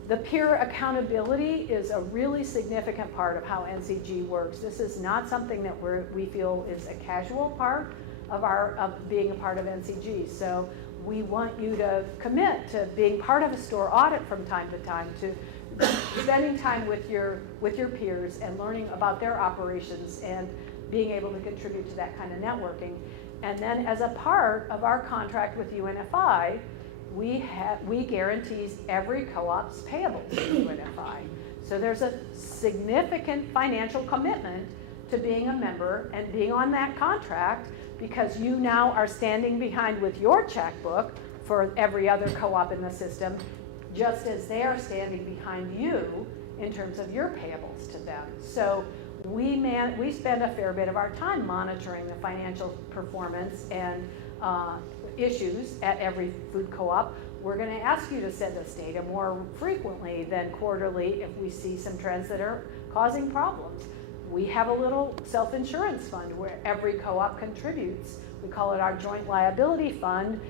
The peer accountability is a really significant part of how NCG works. This is not something that we feel is a casual part of being a part of NCG. So we want you to commit to being part of a store audit from time to time, to spending time with your peers and learning about their operations and being able to contribute to that kind of networking. And then as a part of our contract with UNFI, we guarantee every co-op's payables to UNFI. So there's a significant financial commitment to being a member and being on that contract, because you now are standing behind with your checkbook for every other co-op in the system, just as they are standing behind you in terms of your payables to them. So we spend a fair bit of our time monitoring the financial performance and issues at every food co-op. We're going to ask you to send us data more frequently than quarterly if we see some trends that are causing problems. We have a little self-insurance fund where every co-op contributes. We call it our joint liability fund.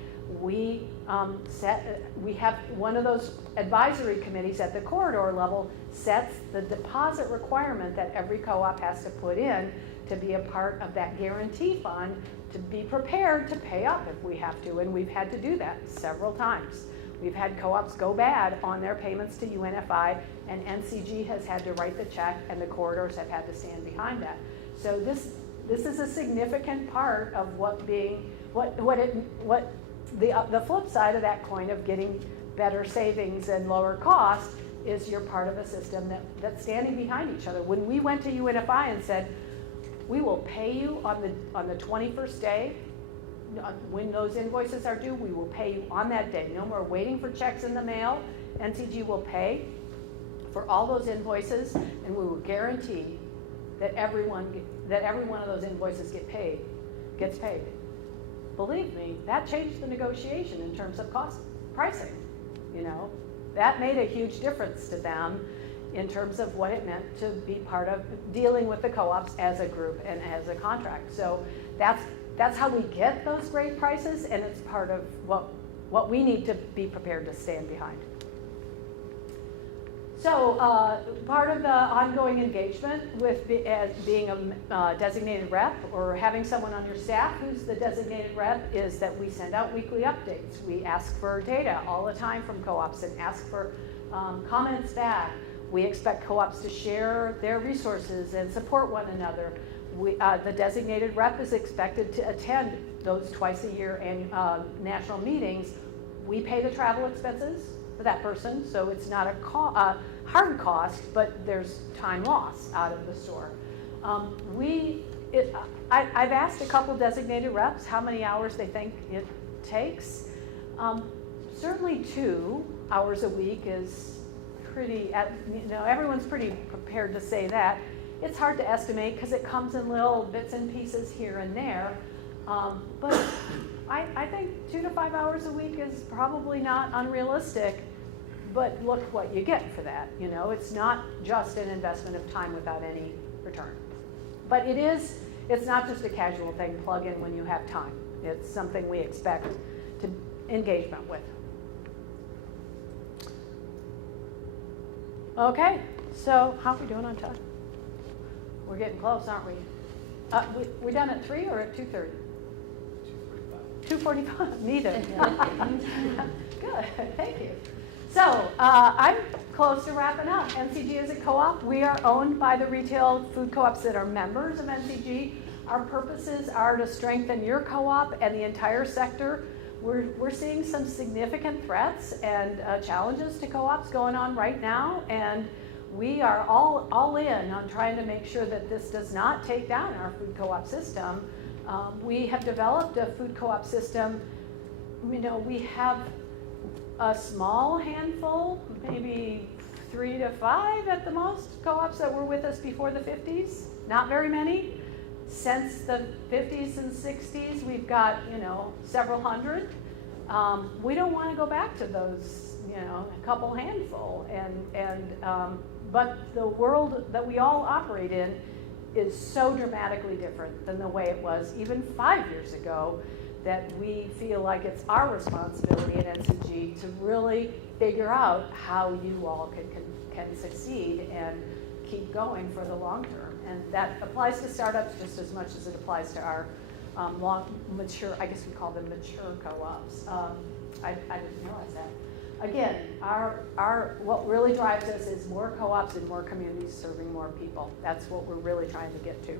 We have one of those advisory committees at the corridor level sets the deposit requirement that every co-op has to put in to be a part of that guarantee fund, to be prepared to pay up if we have to, and we've had to do that several times. We've had co-ops go bad on their payments to UNFI, and NCG has had to write the check, and the corridors have had to stand behind that. So this is a significant part of the flip side of that coin of getting better savings and lower cost is you're part of a system that's standing behind each other. When we went to UNFI and said, we will pay you on the 21st day, when those invoices are due, we will pay you on that day. No more waiting for checks in the mail. NCG will pay for all those invoices, and we will guarantee that every one of those invoices gets paid. Believe me, that changed the negotiation in terms of pricing. That made a huge difference to them in terms of what it meant to be part of dealing with the co-ops as a group and as a contract. So that's how we get those great prices, and it's part of what we need to be prepared to stand behind. So part of the ongoing engagement with being a designated rep or having someone on your staff who's the designated rep is that we send out weekly updates. We ask for data all the time from co-ops and ask for comments back. We expect co-ops to share their resources and support one another. The designated rep is expected to attend those twice a year and national meetings. We pay the travel expenses for that person, so it's not a hard cost, but there's time loss out of the store. I've asked a couple designated reps how many hours they think it takes. Certainly 2 hours a week is pretty, everyone's pretty prepared to say that. It's hard to estimate because it comes in little bits and pieces here and there. But I think 2 to 5 hours a week is probably not unrealistic. but look what you get for that. You know, it's not just an investment of time without any return. But it's not just a casual thing, plug in when you have time. It's something we expect to engagement with. Okay, so how are we doing on time? We're getting close, aren't we? We're done at 3 or at 2:30? 2:45. Neither. Good, thank you. So I'm close to wrapping up. NCG is a co-op. We are owned by the retail food co-ops that are members of NCG. Our purposes are to strengthen your co-op and the entire sector. We're seeing some significant threats and challenges to co-ops going on right now, and we are all in on trying to make sure that this does not take down our food co-op system. We have developed a food co-op system. You know, we have a small handful, maybe 3 to 5 at the most, co-ops that were with us before the 50s. Not very many. Since the 50s and 60s, we've got, you know, several hundred. We don't want to go back to those, you know, a couple handful. But the world that we all operate in is so dramatically different than the way it was even 5 years ago, that we feel like it's our responsibility at NCG to really figure out how you all can succeed and keep going for the long term. And that applies to startups just as much as it applies to our mature, I guess we call them mature co-ops. I didn't realize that. Again, what really drives us is more co-ops and more communities serving more people. That's what we're really trying to get to.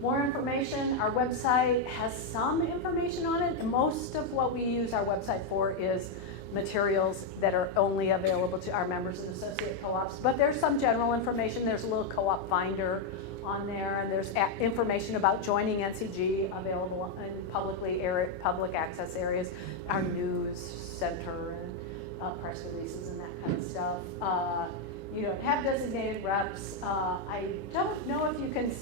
More information, our website has some information on it. Most of what we use our website for is materials that are only available to our members and associate co-ops, but there's some general information. There's a little co-op finder on there, and there's information about joining NCG available in public access areas, our news center and press releases and that kind of stuff. You don't have designated reps. I don't know if you can,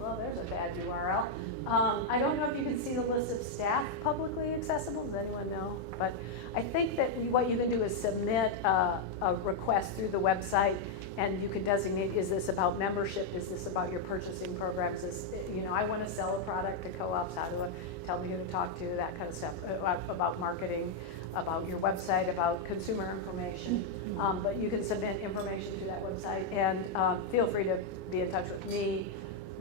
well, there's a bad URL. I don't know if you can see the list of staff publicly accessible. Does anyone know? But I think that what you can do is submit a request through the website, and you can designate, is this about membership? Is this about your purchasing programs? Is, you know, I want to sell a product to co-ops. How do I tell me who to talk to? That kind of stuff. About marketing, about your website, about consumer information. But you can submit information to that website, and feel free to be in touch with me.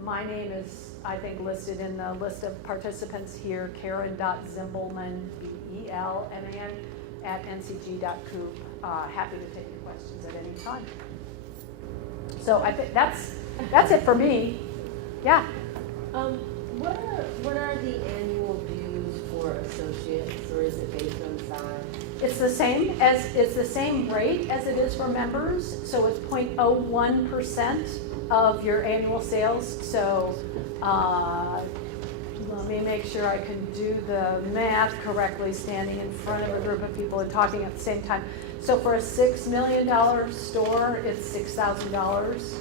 My name is, I think, listed in the list of participants here, Karen.Zimbelman, B-E-L-M-A-N, @ncg.coop. Happy to take your questions at any time. So I think that's it for me. Yeah. What are the annual dues for associates, or is it based on size? It's the same rate as it is for members. So it's 0.01% of your annual sales. So let me make sure I can do the math correctly, standing in front of a group of people and talking at the same time. So for a $6 million store, it's $6,000.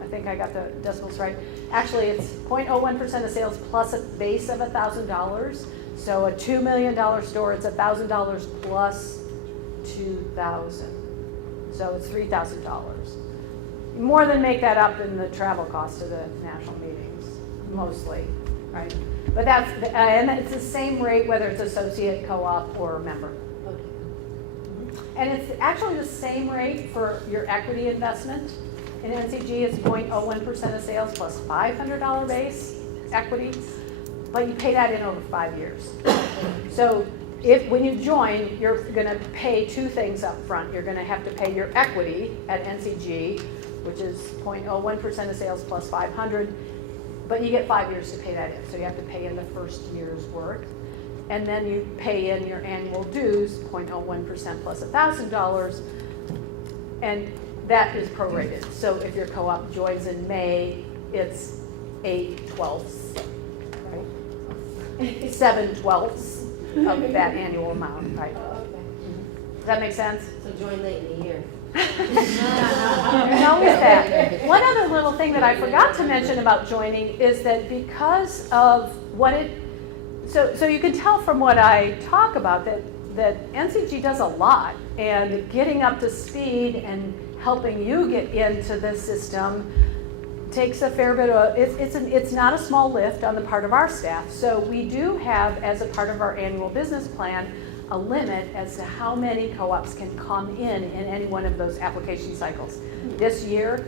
I think I got the decimals right. Actually, it's 0.01% of sales plus a base of $1,000. So a $2 million store, it's $1,000 plus $2,000. So it's $3,000. More than make that up in the travel cost of the national meetings, mostly, right? But and it's the same rate whether it's associate, co-op, or member. Okay. And it's actually the same rate for your equity investment. In NCG, it's 0.01% of sales plus $500 base equity, but you pay that in over 5 years. So when you join, you're going to pay two things up front. You're going to have to pay your equity at NCG, which is 0.01% of sales plus 500, but you get 5 years to pay that in. So you have to pay in the first year's worth. And then you pay in your annual dues, 0.01% plus $1,000, and that is prorated. So if your co-op joins in May, it's 8/12, right? 7/12 of that annual amount, right? Oh, okay. Does that make sense? So join late in the year. There's always that. One other little thing that I forgot to mention about joining is that because of what so you can tell from what I talk about that that NCG does a lot, and getting up to speed and helping you get into this system takes a fair bit of, it's not a small lift on the part of our staff. So we do have, as a part of our annual business plan, a limit as to how many co-ops can come in any one of those application cycles. This year,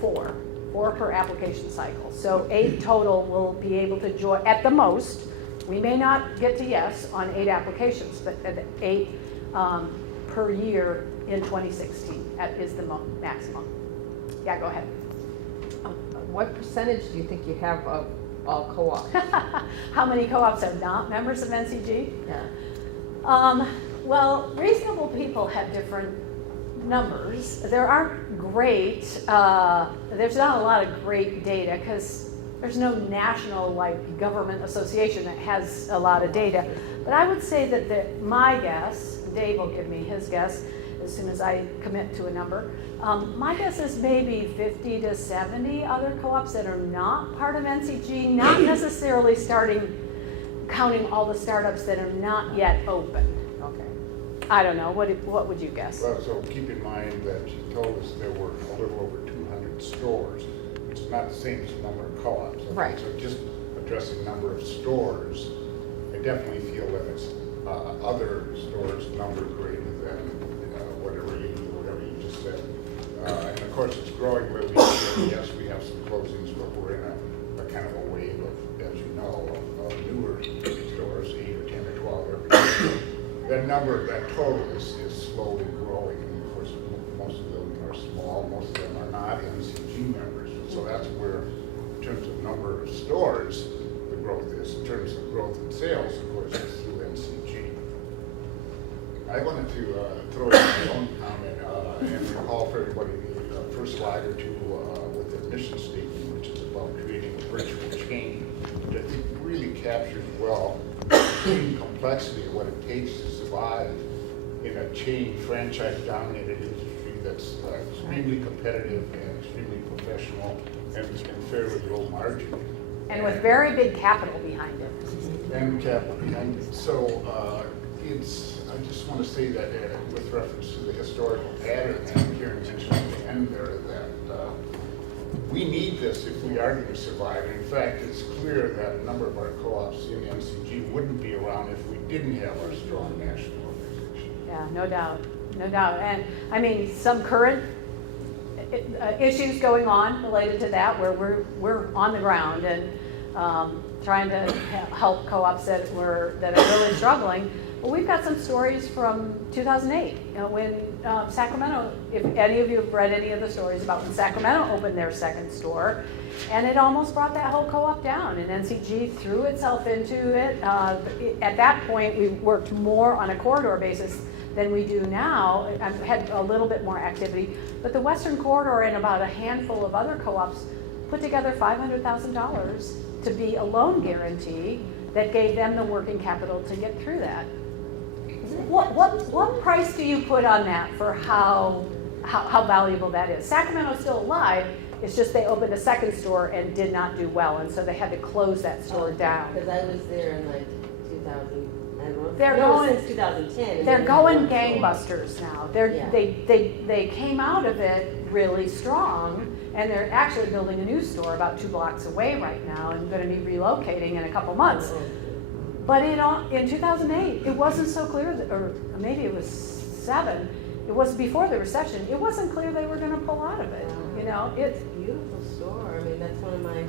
4 per application cycle. So 8 total will be able to join, at the most. We may not get to yes on 8 applications, but at 8 per year in 2016, that is the maximum. Yeah, go ahead. What percentage do you think you have of all co-ops? How many co-ops are not members of NCG? Yeah. Well, reasonable people have different numbers. There aren't great, there's not a lot of great data because there's no national government association that has a lot of data. But I would say that my guess, Dave will give me his guess as soon as I commit to a number. My guess is maybe 50 to 70 other co-ops that are not part of NCG, not necessarily counting all the startups that are not yet open. Okay. I don't know, what would you guess? Well, so keep in mind that she told us there were a little over 200 stores. It's not the same as the number of co-ops. Okay? Right. So just addressing number of stores, I definitely feel that it's other stores number greater than whatever you just said. And of course, it's growing really. Yes, we have some closings, but we're in a kind of a wave of, as you know, of newer stores, 8 or 10 or 12 every year. That number, that total is slowly growing. And of course, most of them are small. Most of them are not NCG members. So that's where, in terms of number of stores, the growth is. In terms of growth in sales, of course, it's through NCG. I wanted to throw in my own comment and recall for everybody the first slide or two with the mission statement, which is about creating a virtual chain, which I think really captures well the complexity of what it takes to survive in a chain franchise-dominated industry that's extremely competitive and extremely professional and fairly low margin. And with very big capital behind it. And capital behind it. So I just want to say that with reference to the historical pattern that Karen mentioned at the end there, that we need this if we are going to survive. And in fact, it's clear that a number of our co-ops in NCG wouldn't be around if we didn't have our strong national organization. Yeah, no doubt, no doubt. And I mean, some current issues going on related to that where we're on the ground and trying to help co-ops that are really struggling. Well, we've got some stories from 2008, when Sacramento, if any of you have read any of the stories about when Sacramento opened their second store, and it almost brought that whole co-op down, and NCG threw itself into it. At that point, we worked more on a corridor basis than we do now. I've had a little bit more activity, but the Western Corridor and about a handful of other co-ops put together $500,000 to be a loan guarantee that gave them the working capital to get through that. What price do you put on that for how valuable that is? Sacramento's still alive, it's just they opened a second store and did not do well, and so they had to close that store down. Because I was there in like 2000, I don't know. They're no, going- since 2010. They're and going then- gangbusters now. Yeah. They came out of it really strong, and they're actually building a new store about 2 blocks away right now and going to be relocating in a couple months. But in 2008, it wasn't so clear, or maybe it was 7, it was before the recession, it wasn't clear they were going to pull out of it. You know, It's a beautiful store. I mean, that's one of my,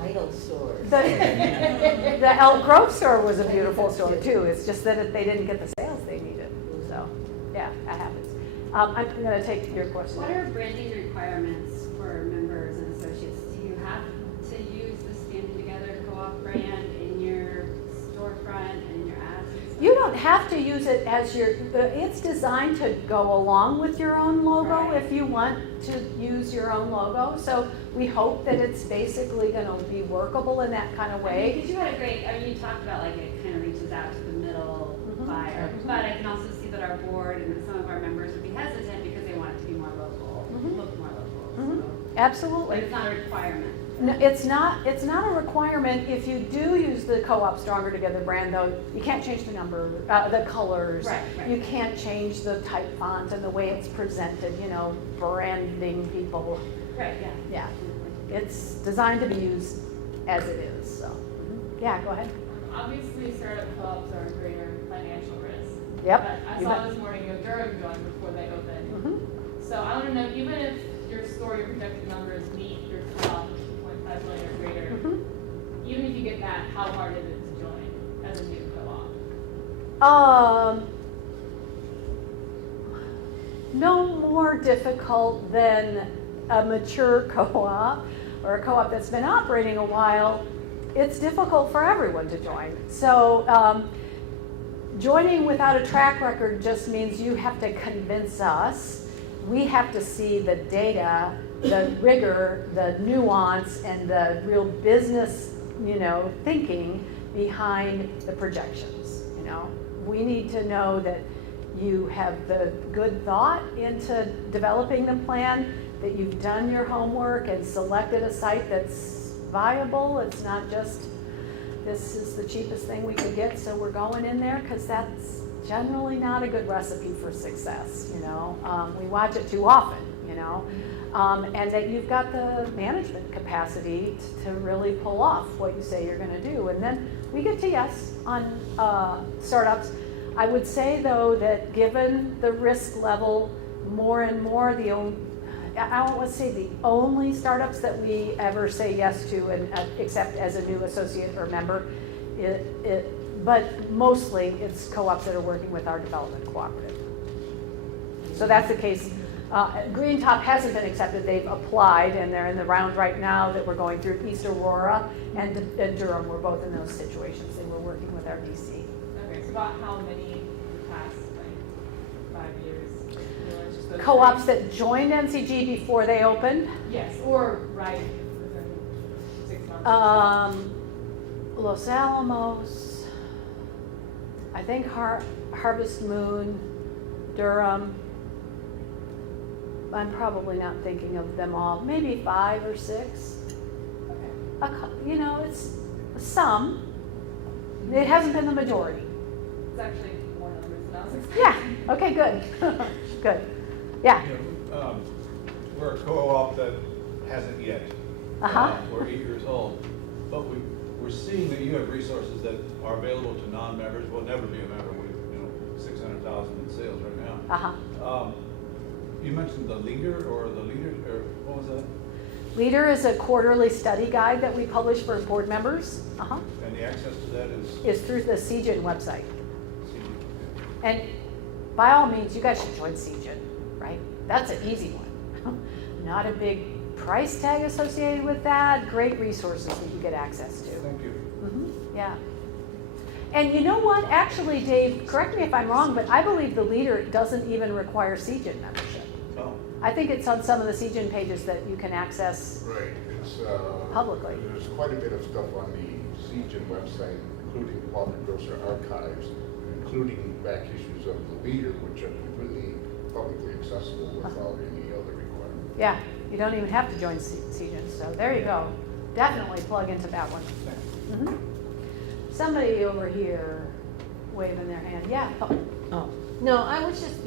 my idol stores. the Elk Grove store was a beautiful store too. It's just that they didn't get the sales they needed. So, yeah, that happens. I'm going to take your question. What are branding requirements for members and associates? Do you have to use the Standing Together Co-op brand in your storefront and your ads? And stuff? You don't have to use it as it's designed to go along with your own logo Right. if you want to use your own logo. So we hope that it's basically going to be workable in that kind of way. Because you had a great, you talked about like it kind of reaches out to the middle buyer, but I can also see that our board and some of our members would be hesitant because they want it to be more local, look more local. So. Absolutely. But it's not a requirement. No, it's not a requirement. If you do use the Co-op Stronger Together brand though, you can't change the number, the colors. Right, right. You can't change the type font and the way it's presented, branding people. Right, yeah. Yeah, it's designed to be used as it is, so. Yeah, go ahead. Obviously, startup co-ops are a greater financial risk. Yep. But I you saw bet. this morning a Durham joined before they opened. Mhm. So I want to know, even if your store, your projected numbers meet your co-op 2.5 million or greater, Mhm. even if you get that, how hard is it to join as a new co-op? No more difficult than a mature co-op or a co-op that's been operating a while. It's difficult for everyone to join. So joining without a track record just means you have to convince us. We have to see the data, the rigor, the nuance, and the real business, thinking behind the projections. We need to know that you have the good thought into developing the plan, that you've done your homework and selected a site that's viable. It's not just, this is the cheapest thing we could get, so we're going in there, because that's generally not a good recipe for success. We watch it too often, and that you've got the management capacity to really pull off what you say you're going to do. And then we get to yes on startups. I would say though that given the risk level, more and more I don't want to say the only startups that we ever say yes to and accept as a new associate or member, but mostly it's co-ops that are working with our development cooperative. So that's the case. Green Top hasn't been accepted. They've applied and they're in the round right now that we're going through. East Aurora and Durham were both in those situations. They were working with our DC. Okay, so about how many in the past 5 years? It's just those Co-ops three? that joined NCG before they opened. Yes, or right within 6 months. Los Alamos, I think Harvest Moon, Durham. I'm probably not thinking of them all. Maybe 5 or 6. It's some. It hasn't been the majority. It's actually more numbers than I was expecting. Yeah. Okay. Good. Good. Yeah. We're a co-op that hasn't yet. We're 8 years old, but we're seeing that you have resources that are available to non-members. We'll never be a member. We, 600,000 in sales right now. You mentioned the leader, or what was that? Leader is a quarterly study guide that we publish for board members. And the access to that Is through the CGIN website. And by all means, you guys should join CGIN, right? That's an easy one. Not a big price tag associated with that. Great resources that you get access to. Thank you. Yeah. And you know what? Actually, Dave, correct me if I'm wrong, but I believe the leader doesn't even require CGIN membership. Oh. I think it's on some of the CGIN pages that you can access. Right, it's, Publicly. There's quite a bit of stuff on the CGIN website, including the Co+op Grocer archives, including back issues of the leader, which are completely publicly accessible without any other requirement. Yeah, you don't even have to join CGIN, so there you go. Definitely plug into that one. Somebody over here waving their hand. Yeah. Oh, no, I was just,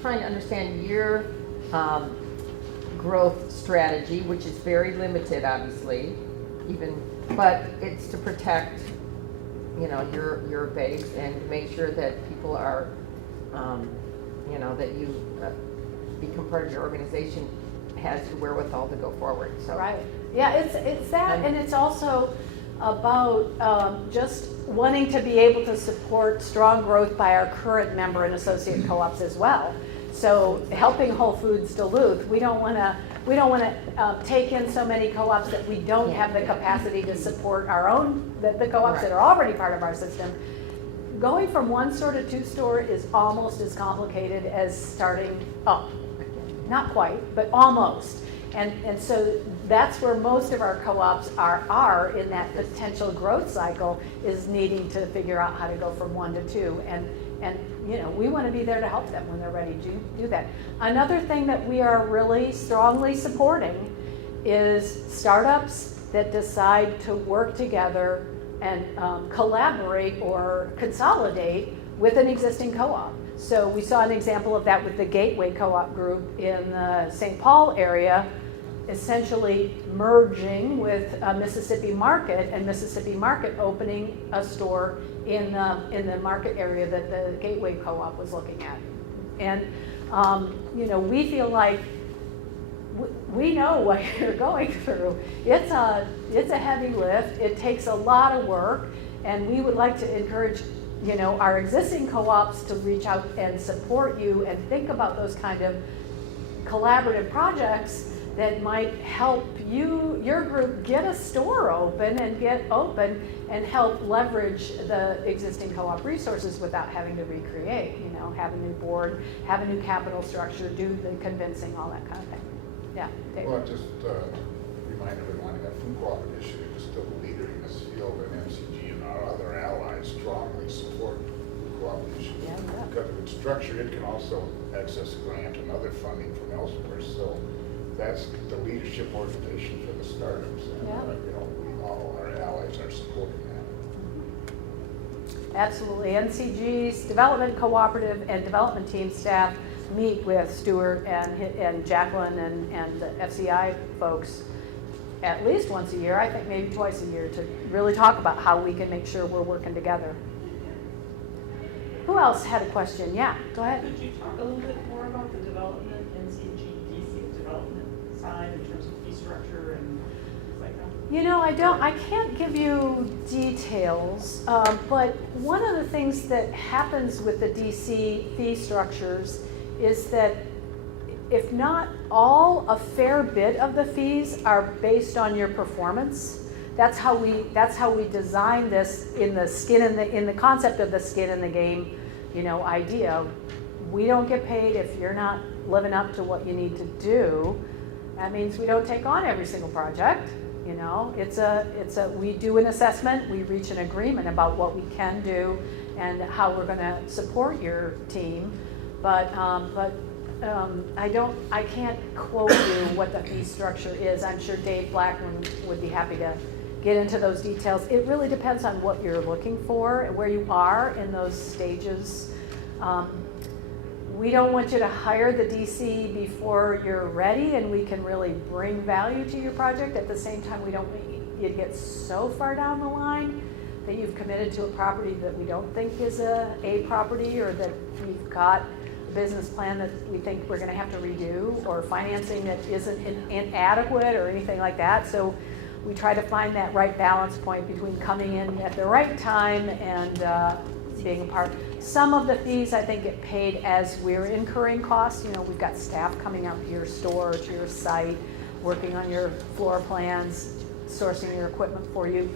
trying to understand your growth strategy, which is very limited, obviously, but it's to protect, your base and to make sure that people are, that you become part of your organization has the wherewithal to go forward. So Right. Yeah, it's that, and it's also about just wanting to be able to support strong growth by our current member and associate co-ops as well. So helping Whole Foods Duluth, we don't want to take in so many co-ops that we don't have the capacity to support our own the co-ops that are already part of our system. Going from 1 store to 2 store is almost as complicated as starting up. Not quite, but almost. And so that's where most of our co-ops are in that potential growth cycle, is needing to figure out how to go from 1 to 2. And we want to be there to help them when they're ready to do that. Another thing that we are really strongly supporting is startups that decide to work together and collaborate or consolidate with an existing co-op. So we saw an example of that with the Gateway Co-op Group in the St. Paul area, essentially merging with Mississippi Market, and Mississippi Market opening a store in the market area that the Gateway Co-op was looking at. And you know, we feel like we know what you're going through. It's a heavy lift. It takes a lot of work, and we would like to encourage, you know, our existing co-ops to reach out and support you and think about those kind of collaborative projects that might help your group get a store open and get open and help leverage the existing co-op resources without having to recreate, you know, have a new board, have a new capital structure, do the convincing, all that kind of thing. Yeah, Dave. Well, just remind everyone that Food Co-op Initiative is still the leader in this field, and MCG and our other allies strongly support Food Co-op Initiative. Yeah, yeah. Because if it's structured, it can also access grant and other funding from elsewhere. So that's the leadership organization for the startups. And, Yeah. you know, we all, our allies are supporting that. Absolutely. NCG's development cooperative and development team staff meet with Stuart and Jacqueline and the FCI folks at least once a year, I think maybe twice a year, to really talk about how we can make sure we're working together. Who else had a question? Yeah, go ahead. Could you talk a little bit more about the development, NCG, DC development side in terms of fee structure and things like that? You know, I can't give you details, but one of the things that happens with the DC fee structures is that if not all, a fair bit of the fees are based on your performance. That's how we design this in the concept of the skin in the game, you know, idea. We don't get paid if you're not living up to what you need to do. That means we don't take on every single project. You know, we do an assessment, we reach an agreement about what we can do and how we're going to support your team. But I can't quote you what the fee structure is. I'm sure Dave Blackman would be happy to get into those details. It really depends on what you're looking for and where you are in those stages. We don't want you to hire the DC before you're ready and we can really bring value to your project. At the same time, we don't want you to get so far down the line that you've committed to a property that we don't think is a property, or that we've got a business plan that we think we're going to have to redo, or financing that isn't inadequate or anything like that. So we try to find that right balance point between coming in at the right time and being a part. Some of the fees I think get paid as we're incurring costs. You know, we've got staff coming out to your store, to your site, working on your floor plans, sourcing your equipment for you.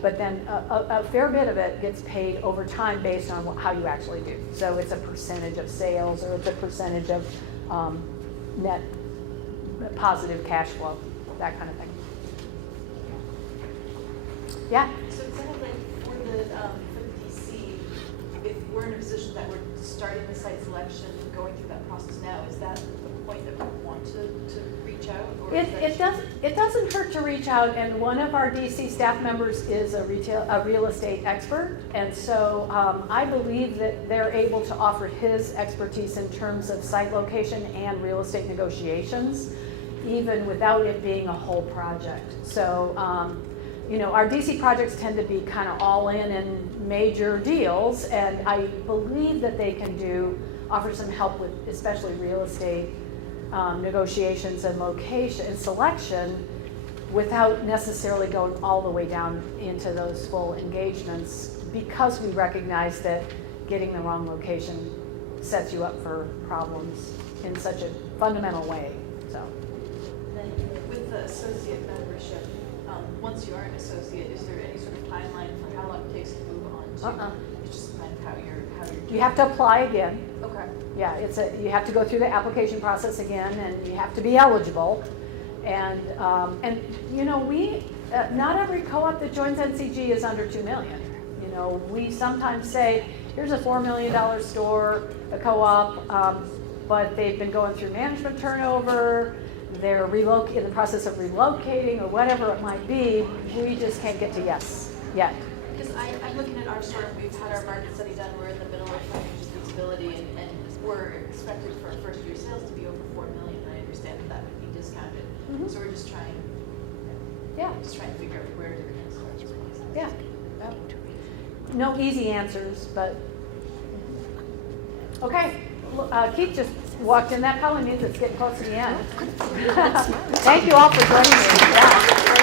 But then a fair bit of it gets paid over time based on how you actually do. So it's a percentage of sales, or it's a percentage of net positive cash flow, that kind of thing. Yeah? So it sounded like for the DC, if we're in a position that we're starting the site selection and going through that process now, is that the point that we want to reach out? Or It doesn't hurt to reach out, and one of our DC staff members is a real estate expert, and so I believe that they're able to offer his expertise in terms of site location and real estate negotiations, even without it being a whole project. So you know, our DC projects tend to be kind of all in major deals, and I believe that they can offer some help with especially real estate negotiations and location and selection without necessarily going all the way down into those full engagements, because we recognize that getting the wrong location sets you up for problems in such a fundamental way. So. And then with the associate membership, once you are an associate, is there any sort of timeline for how long it takes to move on to? It's just kind of how you're doing. You have to apply again. Okay. Yeah, you have to go through the application process again, and you have to be eligible. And you know, not every co-op that joins NCG is under $2 million. You know, we sometimes say, here's a $4 million store, a co-op, but they've been going through management turnover. they're in the process of relocating or whatever it might be, we just can't get to yes yet. Because I'm looking at our store, we've had our market study done, we're in the middle of financial feasibility, and we're expected for our first year sales to be over 4 million, and I understand that would be discounted. Mhm. So we're just trying to figure out where to start. Yeah. No easy answers, but, okay. Keith just walked in. That probably means it's getting close to the end. Thank you all for joining me. Yeah.